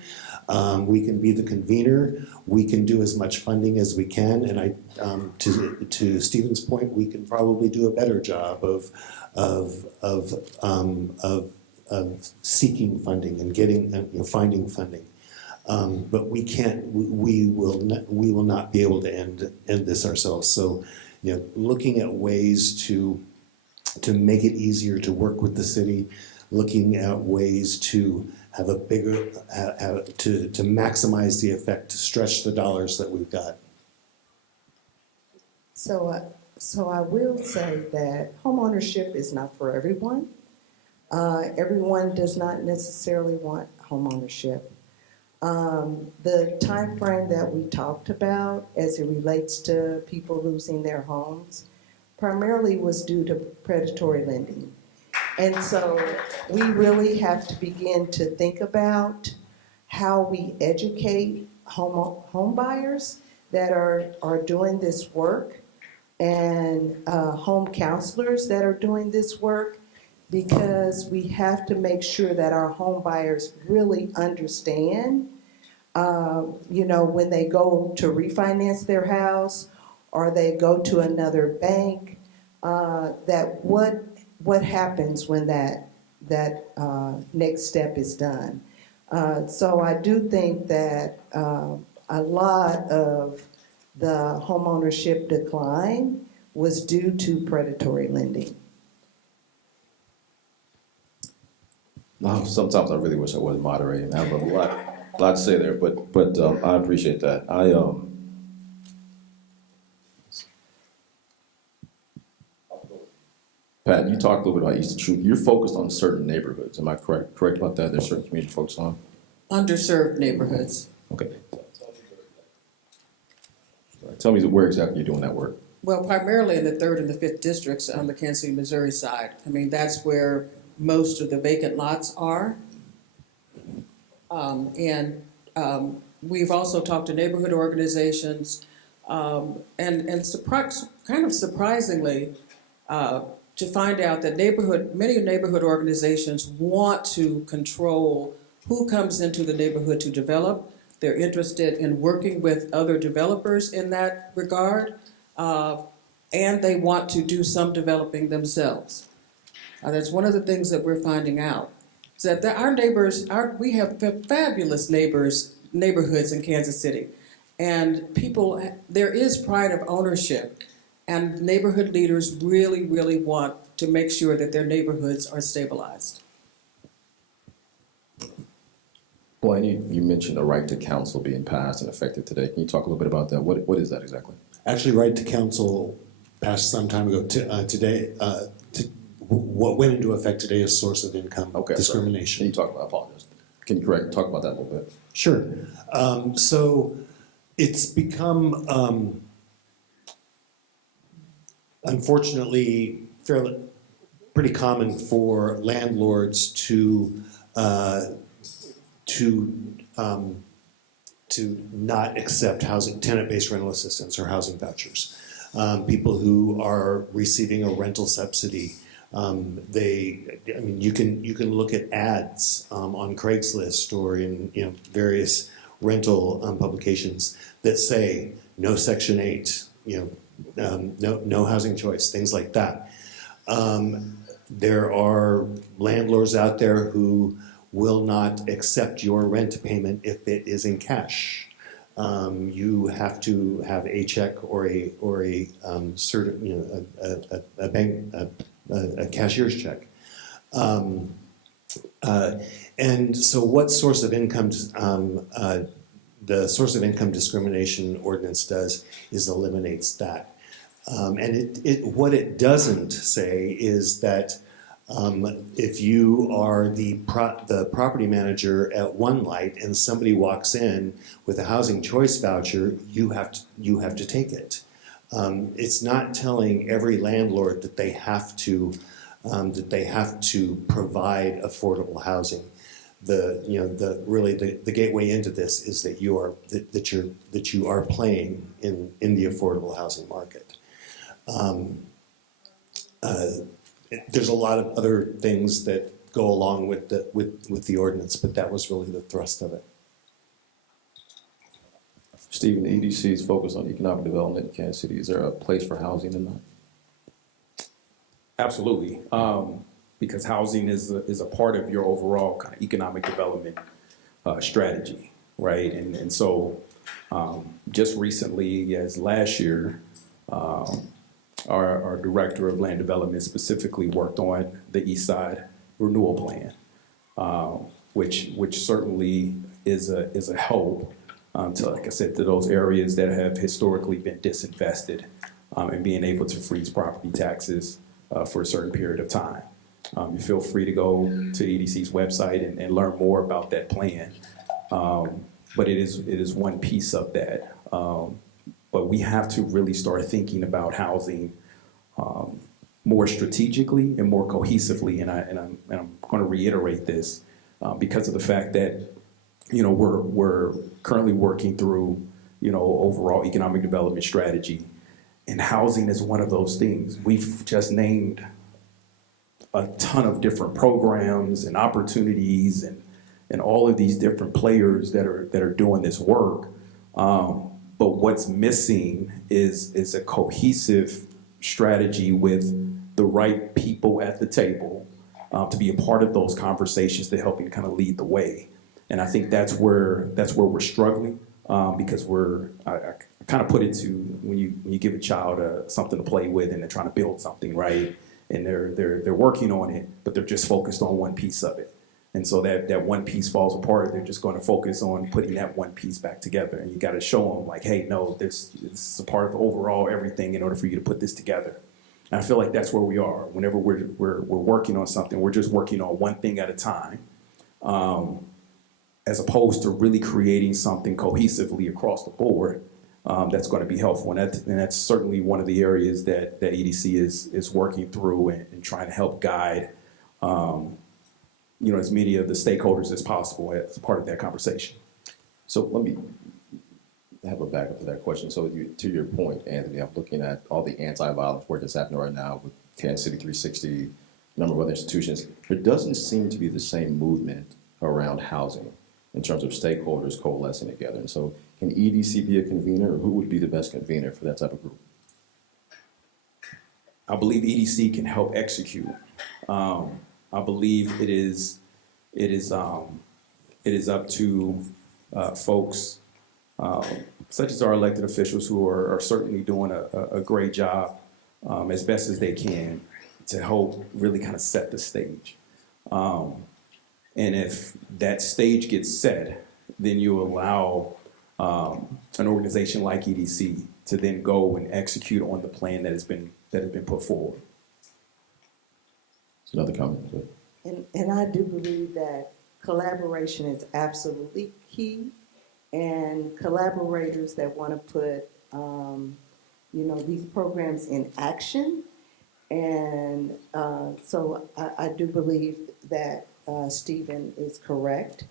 We can be the convener. We can do as much funding as we can, and to Stephen's point, we can probably do a better job of seeking funding and getting finding funding. But we can't. We will not be able to end this ourselves. So, looking at ways to make it easier to work with the city, looking at ways to have a bigger to maximize the effect, to stretch the dollars that we've got. So I will say that homeownership is not for everyone. Everyone does not necessarily want homeownership. The time frame that we talked about as it relates to people losing their homes primarily was due to predatory lending. And so we really have to begin to think about how we educate home buyers that are doing this work, and home counselors that are doing this work, because we have to make sure that our home buyers really understand, when they go to refinance their house, or they go to another bank, that what happens when that next step is done. So I do think that a lot of the homeownership decline was due to predatory lending. No, sometimes I really wish I wasn't moderating. I have a lot to say there, but I appreciate that. Pat, you talked a little bit about East of Truth. You're focused on certain neighborhoods. Am I correct about that? There's certain communities you're focused on? Underserved neighborhoods. Okay. Tell me where exactly you're doing that work. Well, primarily in the 3rd and the 5th districts on the Kansas City, Missouri side. I mean, that's where most of the vacant lots are. We've also talked to neighborhood organizations, kind of surprisingly, to find out that many neighborhood organizations want to control who comes into the neighborhood to develop. They're interested in working with other developers in that regard, and they want to do some developing themselves. That's one of the things that we're finding out. Is that our neighbors, we have fabulous neighborhoods in Kansas City, and there is pride of ownership, and neighborhood leaders really, really want to make sure that their neighborhoods are stabilized. Blaine, you mentioned the right to counsel being passed and effective today. Can you talk a little bit about that? What is that exactly? Actually, right to counsel passed some time ago. What went into effect today is source of income discrimination. Can you talk about? I apologize. Can you talk about that a little bit? Sure. So it's become, unfortunately, pretty common for landlords to not accept tenant-based rental assistance or housing vouchers. People who are receiving a rental subsidy. You can look at ads on Craigslist or in various rental publications that say no Section 8, no housing choice, things like that. There are landlords out there who will not accept your rent payment if it is in cash. You have to have a check or a cashier's check. And so what source of income, the source of income discrimination ordinance does is eliminates that. And what it doesn't say is that if you are the property manager at One Light and somebody walks in with a housing choice voucher, you have to take it. It's not telling every landlord that they have to provide affordable housing. The gateway into this is that you are playing in the affordable housing market. There's a lot of other things that go along with the ordinance, but that was really the thrust of it. Stephen, the EDC is focused on economic development in Kansas City. Is there a place for housing in that? Absolutely, because housing is a part of your overall kind of economic development strategy, right? And so just recently, as last year, our director of land development specifically worked on the East Side Renewal Plan, which certainly is a help to, like I said, to those areas that have historically been disinvested, and being able to freeze property taxes for a certain period of time. You feel free to go to EDC's website and learn more about that plan. But it is one piece of that. But we have to really start thinking about housing more strategically and more cohesively. And I'm going to reiterate this because of the fact that we're currently working through overall economic development strategy, and housing is one of those things. We've just named a ton of different programs and opportunities and all of these different players that are doing this work. But what's missing is a cohesive strategy with the right people at the table to be a part of those conversations to help you kind of lead the way. And I think that's where we're struggling because I kind of put it to when you give a child something to play with and they're trying to build something, right? And they're working on it, but they're just focused on one piece of it. And so that one piece falls apart. They're just going to focus on putting that one piece back together. And you got to show them like, hey, no, this is a part of overall everything in order for you to put this together. And I feel like that's where we are. Whenever we're working on something, we're just working on one thing at a time, as opposed to really creating something cohesively across the board that's going to be helpful. And that's certainly one of the areas that EDC is working through and trying to help guide as many of the stakeholders as possible as part of that conversation. So let me have a backup to that question. So to your point, Anthony, I'm looking at all the anti-violence work that's happening right now with Kansas City 360, a number of other institutions. There doesn't seem to be the same movement around housing in terms of stakeholders coalescing together. And so can EDC be a convener, or who would be the best convener for that type of group? I believe EDC can help execute. I believe it is up to folks such as our elected officials who are certainly doing a great job as best as they can to help really kind of set the stage. And if that stage gets set, then you allow an organization like EDC to then go and execute on the plan that has been put forward. Another comment. And I do believe that collaboration is absolutely key, and collaborators that want to put, these programs in action. And so I do believe that Stephen is correct.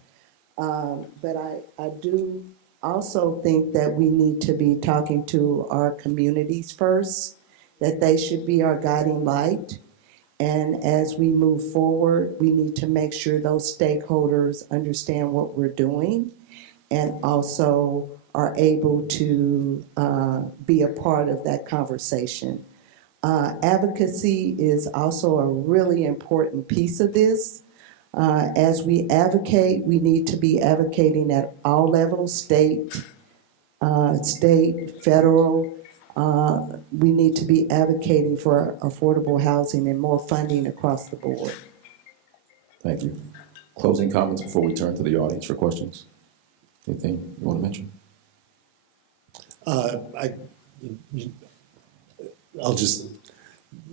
But I do also think that we need to be talking to our communities first, that they should be our guiding light. And as we move forward, we need to make sure those stakeholders understand what we're doing and also are able to be a part of that conversation. Advocacy is also a really important piece of this. As we advocate, we need to be advocating at all levels, state, federal. We need to be advocating for affordable housing and more funding across the board. Thank you. Closing comments before we turn to the audience for questions. Anything you want to mention? I'll just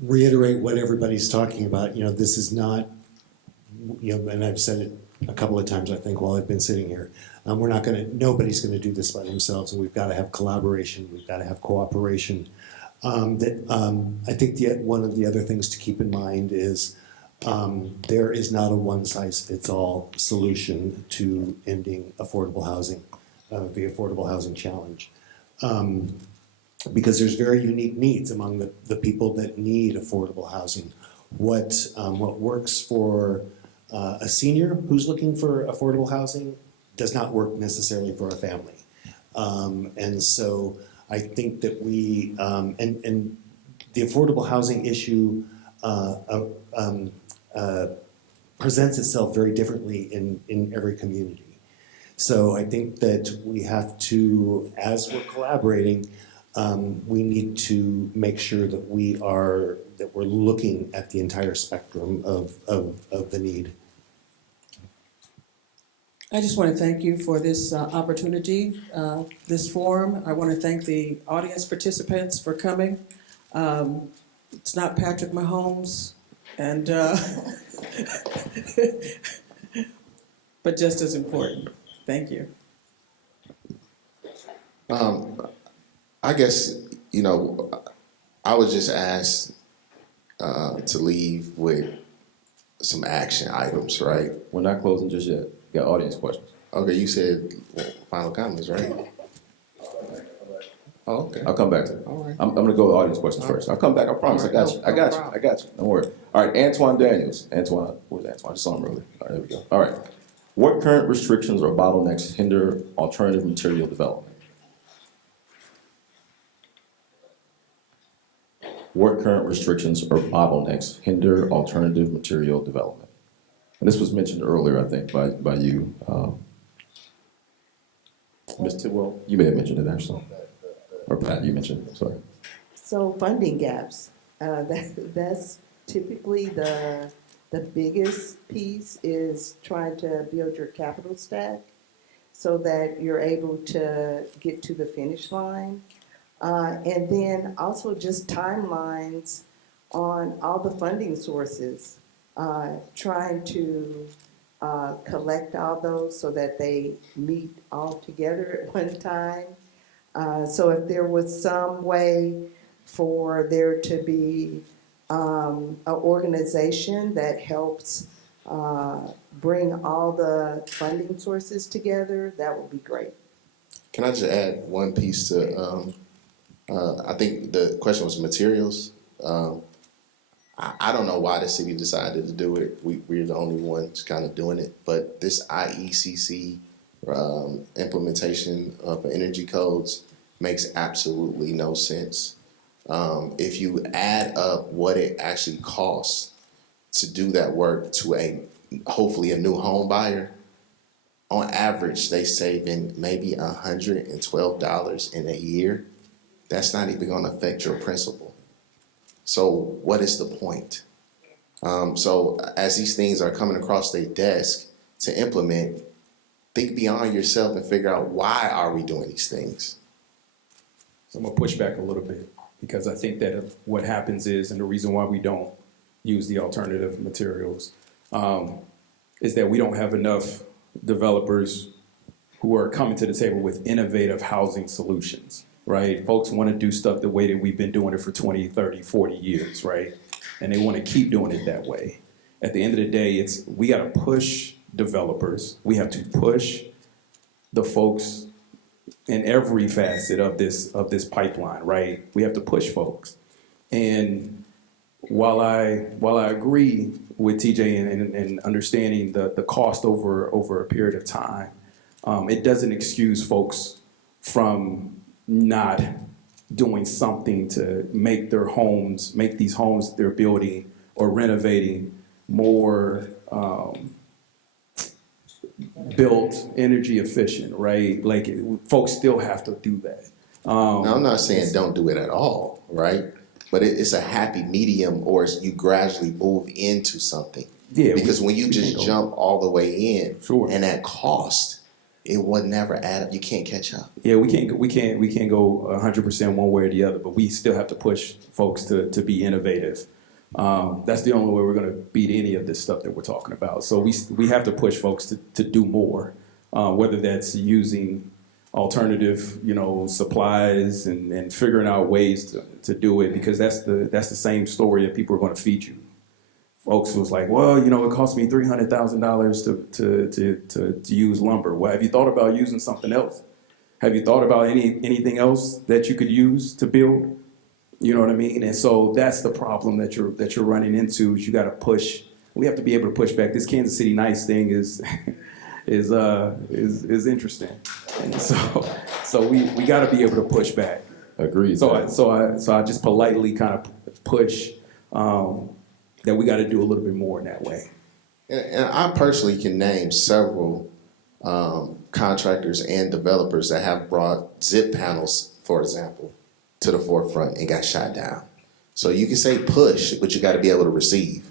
reiterate what everybody's talking about. This is not, and I've said it a couple of times, I think, while I've been sitting here. Nobody's going to do this by themselves, and we've got to have collaboration. We've got to have cooperation. I think one of the other things to keep in mind is there is not a one-size-fits-all solution to ending affordable housing, the affordable housing challenge. Because there's very unique needs among the people that need affordable housing. What works for a senior who's looking for affordable housing does not work necessarily for a family. And so I think that we, and the affordable housing issue presents itself very differently in every community. So I think that we have to, as we're collaborating, we need to make sure that we're looking at the entire spectrum of the need. I just want to thank you for this opportunity, this forum. I want to thank the audience participants for coming. It's not Patrick Mahomes, and but just as important. Thank you. I guess, I was just asked to leave with some action items, right? We're not closing just yet. We got audience questions. Okay, you said final comments, right? Oh, okay. I'll come back to it. All right. I'm going to go with audience questions first. I'll come back. I promise. All I right. got you. No I got you. problem. I got you. Don't worry. All right, Antoine Daniels. Antoine, where's Antoine? I just saw him earlier. All right, there we go. All right. What current restrictions or bottlenecks hinder alternative material development? What current restrictions or bottlenecks hinder alternative material development? And this was mentioned earlier, I think, by you. Ms. Tidwell, you may have mentioned it actually. Or Pat, you mentioned it, sorry. So funding gaps, that's typically the biggest piece is trying to build your capital stack so that you're able to get to the finish line. And then also just timelines on all the funding sources, trying to collect all those so that they meet all together at one time. So if there was some way for there to be an organization that helps bring all the funding sources together, that would be great. Can I just add one piece to, I think the question was materials. I don't know why the city decided to do it. We're the only ones kind of doing it, but this IECC implementation of energy codes makes absolutely no sense. If you add up what it actually costs to do that work to hopefully a new home buyer, on average they saving maybe $112 in a year. That's not even going to affect your principal. So what is the point? So as these things are coming across their desk to implement, think beyond yourself and figure out, why are we doing these things? So I'm gonna push back a little bit because I think that what happens is, and the reason why we don't use the alternative materials, is that we don't have enough developers who are coming to the table with innovative housing solutions, right? Folks want to do stuff the way that we've been doing it for 20, 30, 40 years, right? And they want to keep doing it that way. At the end of the day, we got to push developers. We have to push the folks in every facet of this pipeline, right? We have to push folks. And while I agree with TJ in understanding the cost over a period of time, it doesn't excuse folks from not doing something to make these homes that they're building or renovating more built energy efficient, right? Like folks still have to do that. Now, I'm not saying don't do it at all, right? But it's a happy medium, or you gradually move into something. Yeah, because when you we just can go. jump all the way in, Sure. and at cost, it would never add up. You can't catch up. Yeah, we can't go 100% one way or the other, but we still have to push folks to be innovative. That's the only way we're going to beat any of this stuff that we're talking about. So we have to push folks to do more, whether that's using alternative, supplies and figuring out ways to do it, because that's the same story that people are going to feed you. Folks was like, well, it cost me $300,000 to use lumber. Well, have you thought about using something else? Have you thought about anything else that you could use to build? You know what I mean? And so that's the problem that you're running into, is you got to push. We have to be able to push back. This Kansas City Nice thing is interesting, and so we got to be able to push back. Agreed. So I just politely kind of push that we got to do a little bit more in that way. And I personally can name several contractors and developers that have brought zip panels, for example, to the forefront and got shot down. So you can say push, but you got to be able to receive.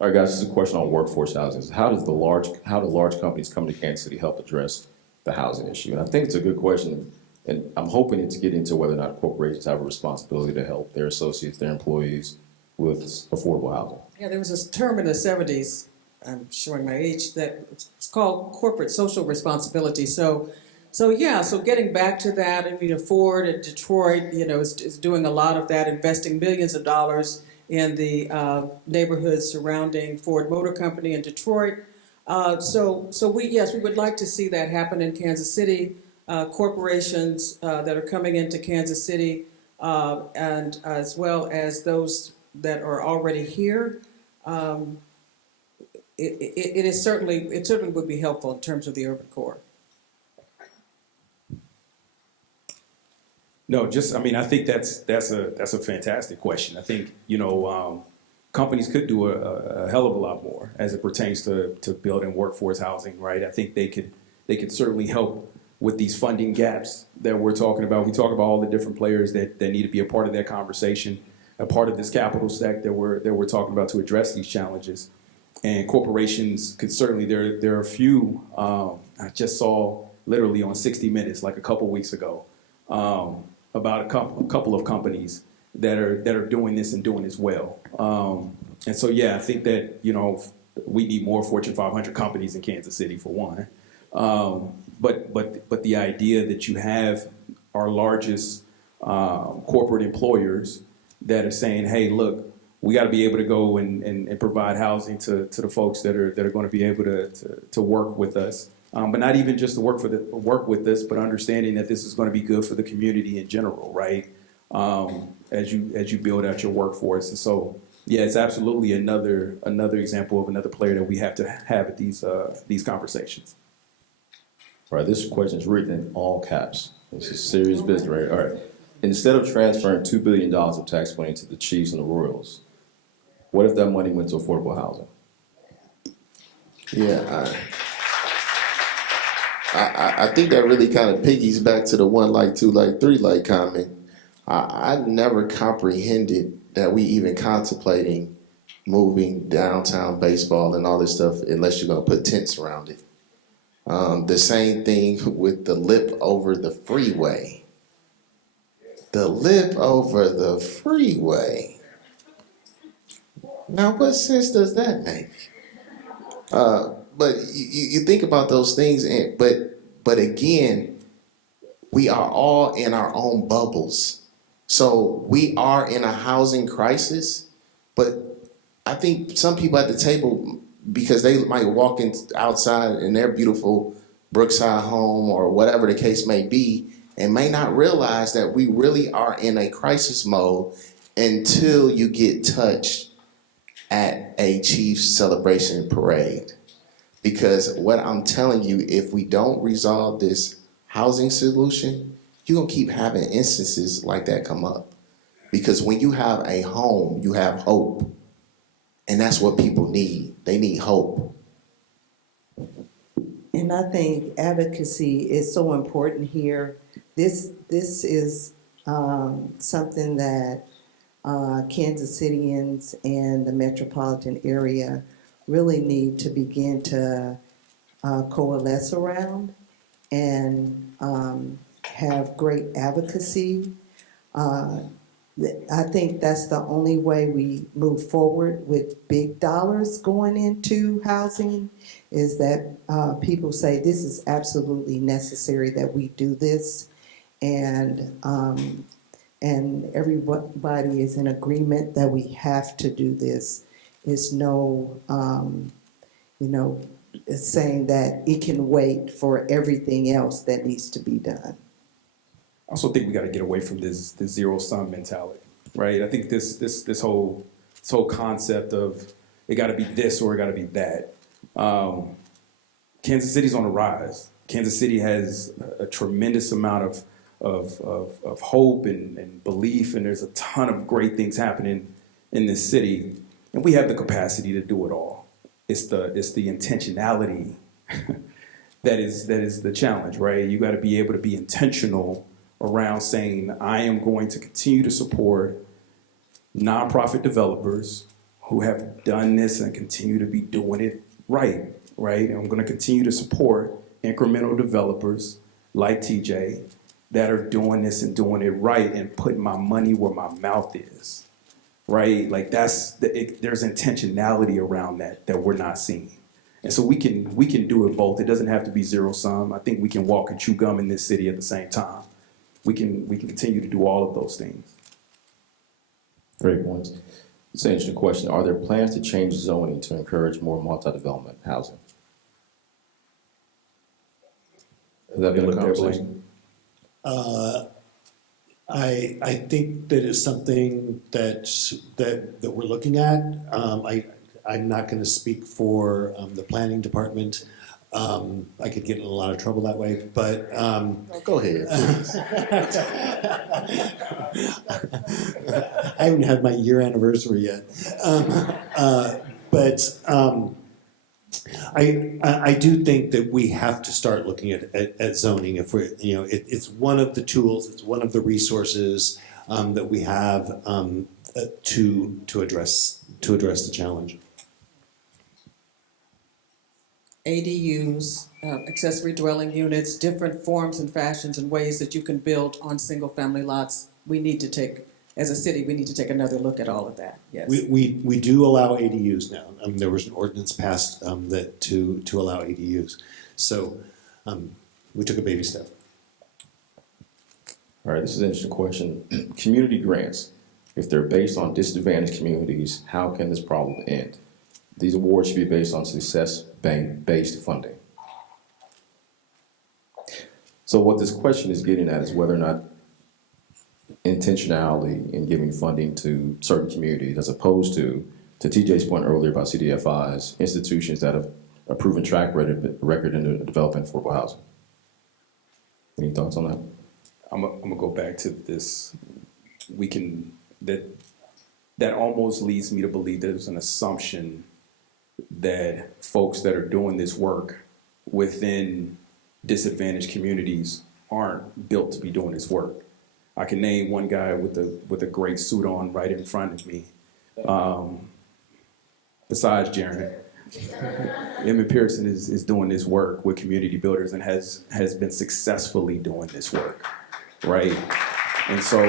All right, guys, this is a question on workforce housing. How do large companies come to Kansas City help address the housing issue? And I think it's a good question, and I'm hoping it's getting to whether or not corporations have a responsibility to help their associates, their employees with affordable housing. Yeah, there was a term in the 70s, I'm showing my age, that it's called corporate social responsibility. So getting back to that, and Ford in Detroit, is doing a lot of that, investing millions of dollars in the neighborhoods surrounding Ford Motor Company in Detroit. We would like to see that happen in Kansas City. Corporations that are coming into Kansas City, and as well as those that are already here. It certainly would be helpful in terms of the urban core. No, just I mean, I think that's a fantastic question. I think companies could do a hell of a lot more as it pertains to building workforce housing, right? I think they could certainly help with these funding gaps that we're talking about. We talk about all the different players that need to be a part of that conversation, a part of this capital stack that we're talking about to address these challenges. And corporations could certainly there are a few. I just saw literally on 60 Minutes like a couple weeks ago. About a couple of companies that are doing this and doing this well. And so, yeah, I think that, we need more Fortune 500 companies in Kansas City for one. But the idea that you have our largest corporate employers that are saying, hey, look, we got to be able to go and provide housing to the folks that are going to be able to work with us. But not even just to work with us, but understanding that this is going to be good for the community in general, right? As you build out your workforce, and so yeah, it's absolutely another example of another player that we have to have at these conversations. All right, this question is written in all caps. This is serious business, right? All right. Instead of transferring $2 billion of tax money to the Chiefs and the Royals, what if that money went to affordable housing? Yeah, I think that really kind of piggies back to the 1 like 2 like 3 like comment. I never comprehended that we even contemplating moving downtown baseball and all this stuff unless you're going to put tents around it. The same thing with the lip over the freeway. The lip over the freeway. Now, what sense does that make? But you think about those things, but again, we are all in our own bubbles. So we are in a housing crisis, but I think some people at the table, because they might walk outside in their beautiful Brookside home or whatever the case may be, and may not realize that we really are in a crisis mode until you get touched at a Chiefs celebration parade. Because what I'm telling you, if we don't resolve this housing solution, you're going to keep having instances like that come up. Because when you have a home, you have hope. And that's what people need. They need hope. And I think advocacy is so important here. This is something that Kansas Cityans and the metropolitan area really need to begin to coalesce around and have great advocacy. I think that's the only way we move forward with big dollars going into housing, is that people say this is absolutely necessary that we do this, and everybody is in agreement that we have to do this. It's no, saying that it can wait for everything else that needs to be done. I also think we got to get away from this zero sum mentality, right? I think this whole concept of it got to be this or it got to be that. Kansas City's on the rise. Kansas City has a tremendous amount of hope and belief, and there's a ton of great things happening in this city, and we have the capacity to do it all. It's the intentionality that is the challenge, right? You got to be able to be intentional around saying, I am going to continue to support nonprofit developers who have done this and continue to be doing it right? And I'm going to continue to support incremental developers like TJ that are doing this and doing it right and putting my money where my mouth is, right? Like there's intentionality around that we're not seeing. And so we can do it both. It doesn't have to be zero sum. I think we can walk and chew gum in this city at the same time. We can continue to do all of those things. Great points. It's an interesting question. Are there plans to change zoning to encourage more multi-development housing? Has that been a conversation? I think that is something that we're looking at. I'm not going to speak for the planning department, I could get in a lot of trouble that way, but Go ahead. I haven't had my year anniversary yet. But I do think that we have to start looking at zoning. If we're, it's one of the tools, it's one of the resources that we have to address the challenge. ADUs, accessory dwelling units, different forms and fashions and ways that you can build on single-family lots. We need to take, as a city, we need to take another look at all of that, yes. We do allow ADUs now. There was an ordinance passed that to allow ADUs. So we took a baby step. All right, this is an interesting question. Community grants, if they're based on disadvantaged communities, how can this problem end? These awards should be based on success-based funding. So what this question is getting at is whether or not intentionality in giving funding to certain communities, as opposed to TJ's point earlier about CDFIs, institutions that have a proven track record in developing affordable housing. Any thoughts on that? I'm gonna go back to this. That almost leads me to believe there's an assumption that folks that are doing this work within disadvantaged communities aren't built to be doing this work. I can name one guy with a great suit on right in front of me. Besides Jaren, Emmett Pearson is doing this work with community builders and has been successfully doing this work, right? And so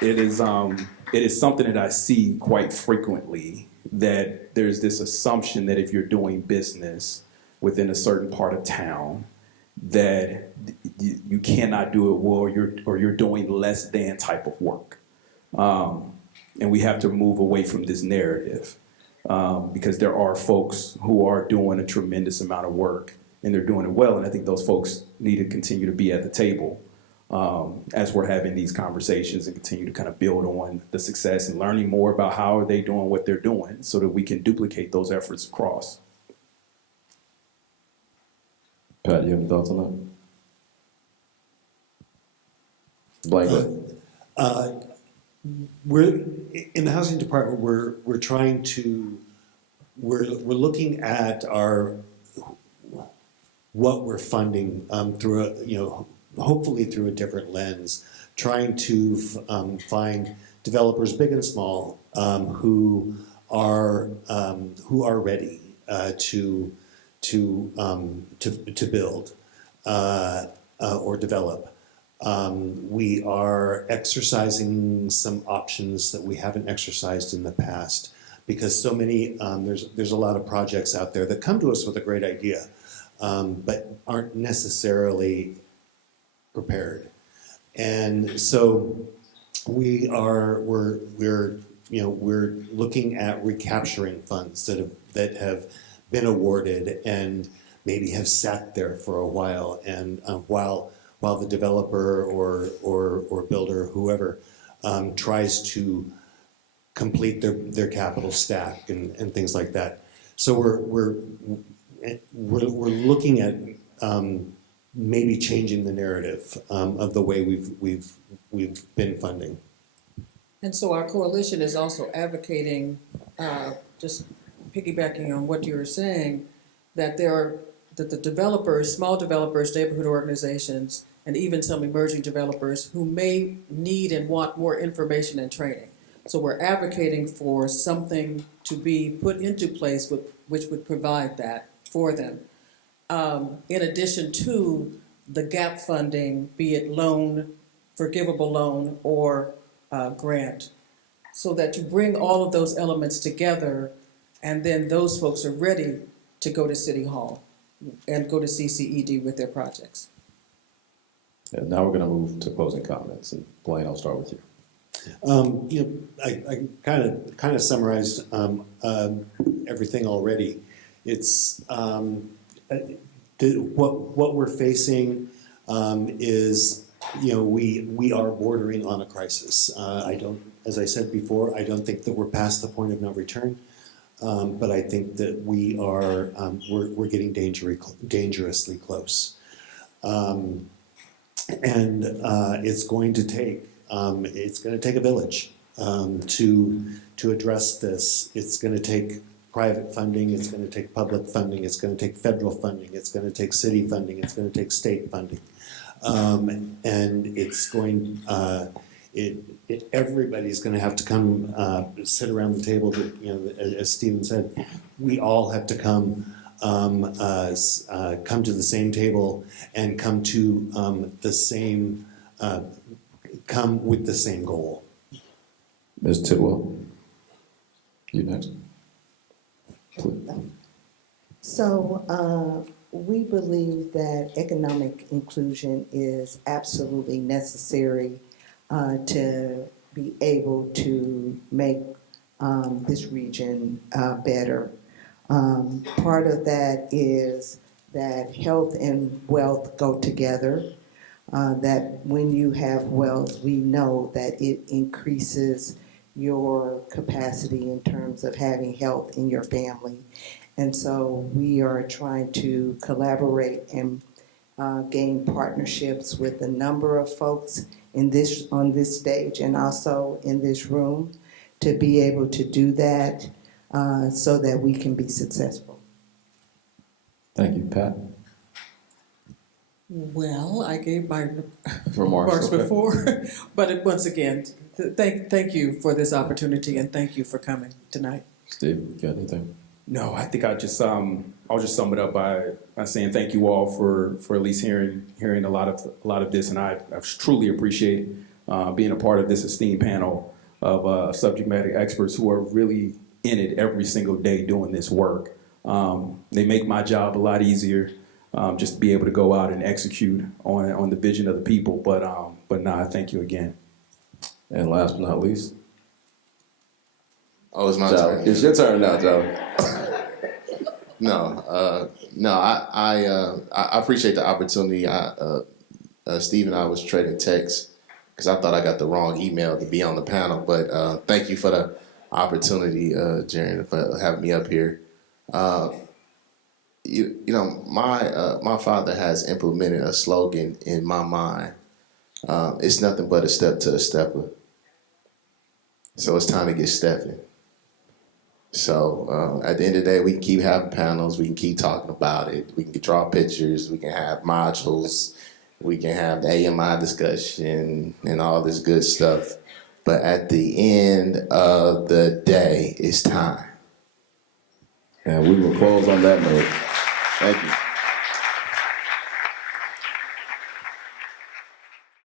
it is something that I see quite frequently, that there's this assumption that if you're doing business within a certain part of town, that you cannot do it well, or you're doing less than type of work. And we have to move away from this narrative, because there are folks who are doing a tremendous amount of work and they're doing it well. And I think those folks need to continue to be at the table as we're having these conversations, and continue to kind of build on the success and learning more about how are they doing what they're doing, so that we can duplicate those efforts across. Pat, you have any thoughts on that? Blake? We're in the housing department. We're trying to we're looking at what we're funding through hopefully through a different lens, trying to find developers big and small who are ready to build or develop. We are exercising some options that we haven't exercised in the past, because so many there's a lot of projects out there that come to us with a great idea, but aren't necessarily prepared. And so we're looking at recapturing funds that have been awarded and maybe have sat there for a while, and while the developer or builder, whoever, tries to complete their capital stack and things like that. So we're looking at maybe changing the narrative of the way we've been funding. And so our coalition is also advocating, just piggybacking on what you were saying, that the developers, small developers, neighborhood organizations, and even some emerging developers who may need and want more information and training. So we're advocating for something to be put into place which would provide that for them. In addition to the gap funding, be it loan, forgivable loan, or grant, so that you bring all of those elements together, and then those folks are ready to go to City Hall and go to CCED with their projects. And now we're going to move to closing comments. And Blaine, I'll start with you. I kind of summarized everything already. It's what we're facing is, we are bordering on a crisis. As I said before, I don't think that we're past the point of no return. but I think that we're getting dangerously close. And it's going to take a village to address this. It's going to take private funding, it's going to take public funding, it's going to take federal funding, it's going to take city funding, it's going to take state funding. And it's going, everybody's going to have to come sit around the table. As Stephen said, we all have to come to the same table and come with the same goal. Ms. Tidwell, you next. So we believe that economic inclusion is absolutely necessary to be able to make this region better. Part of that is that health and wealth go together. That when you have wealth, we know that it increases your capacity in terms of having health in your family. And so we are trying to collaborate and gain partnerships with a number of folks on this stage and also in this room to be able to do that so that we can be successful. Thank you, Pat. Well, I gave my Remarks, okay. before, but once again, thank you for this opportunity and thank you for coming tonight. Steve, you got anything? No, I think I'll just sum it up by saying thank you all for at least hearing a lot of this, and I've truly appreciated being a part of this esteemed panel of subject matter experts who are really in it every single day doing this work. They make my job a lot easier. Just to be able to go out and execute on the vision of the people. But I thank you again. And last but not least, Oh, it's my Joe. turn. It's your turn now, Joe. I appreciate the opportunity. Steve and I was trading texts because I thought I got the wrong email to be on the panel. But thank you for the opportunity, Jaren, for having me up here. My father has implemented a slogan in my mind. It's nothing but a step to a stepper. So it's time to get stepping. So at the end of the day, we can keep having panels. We can keep talking about it. We can draw pictures. We can have modules. We can have the AMI discussion and all this good stuff. But at the end of the day, it's time. And we will close on that note. Thank you.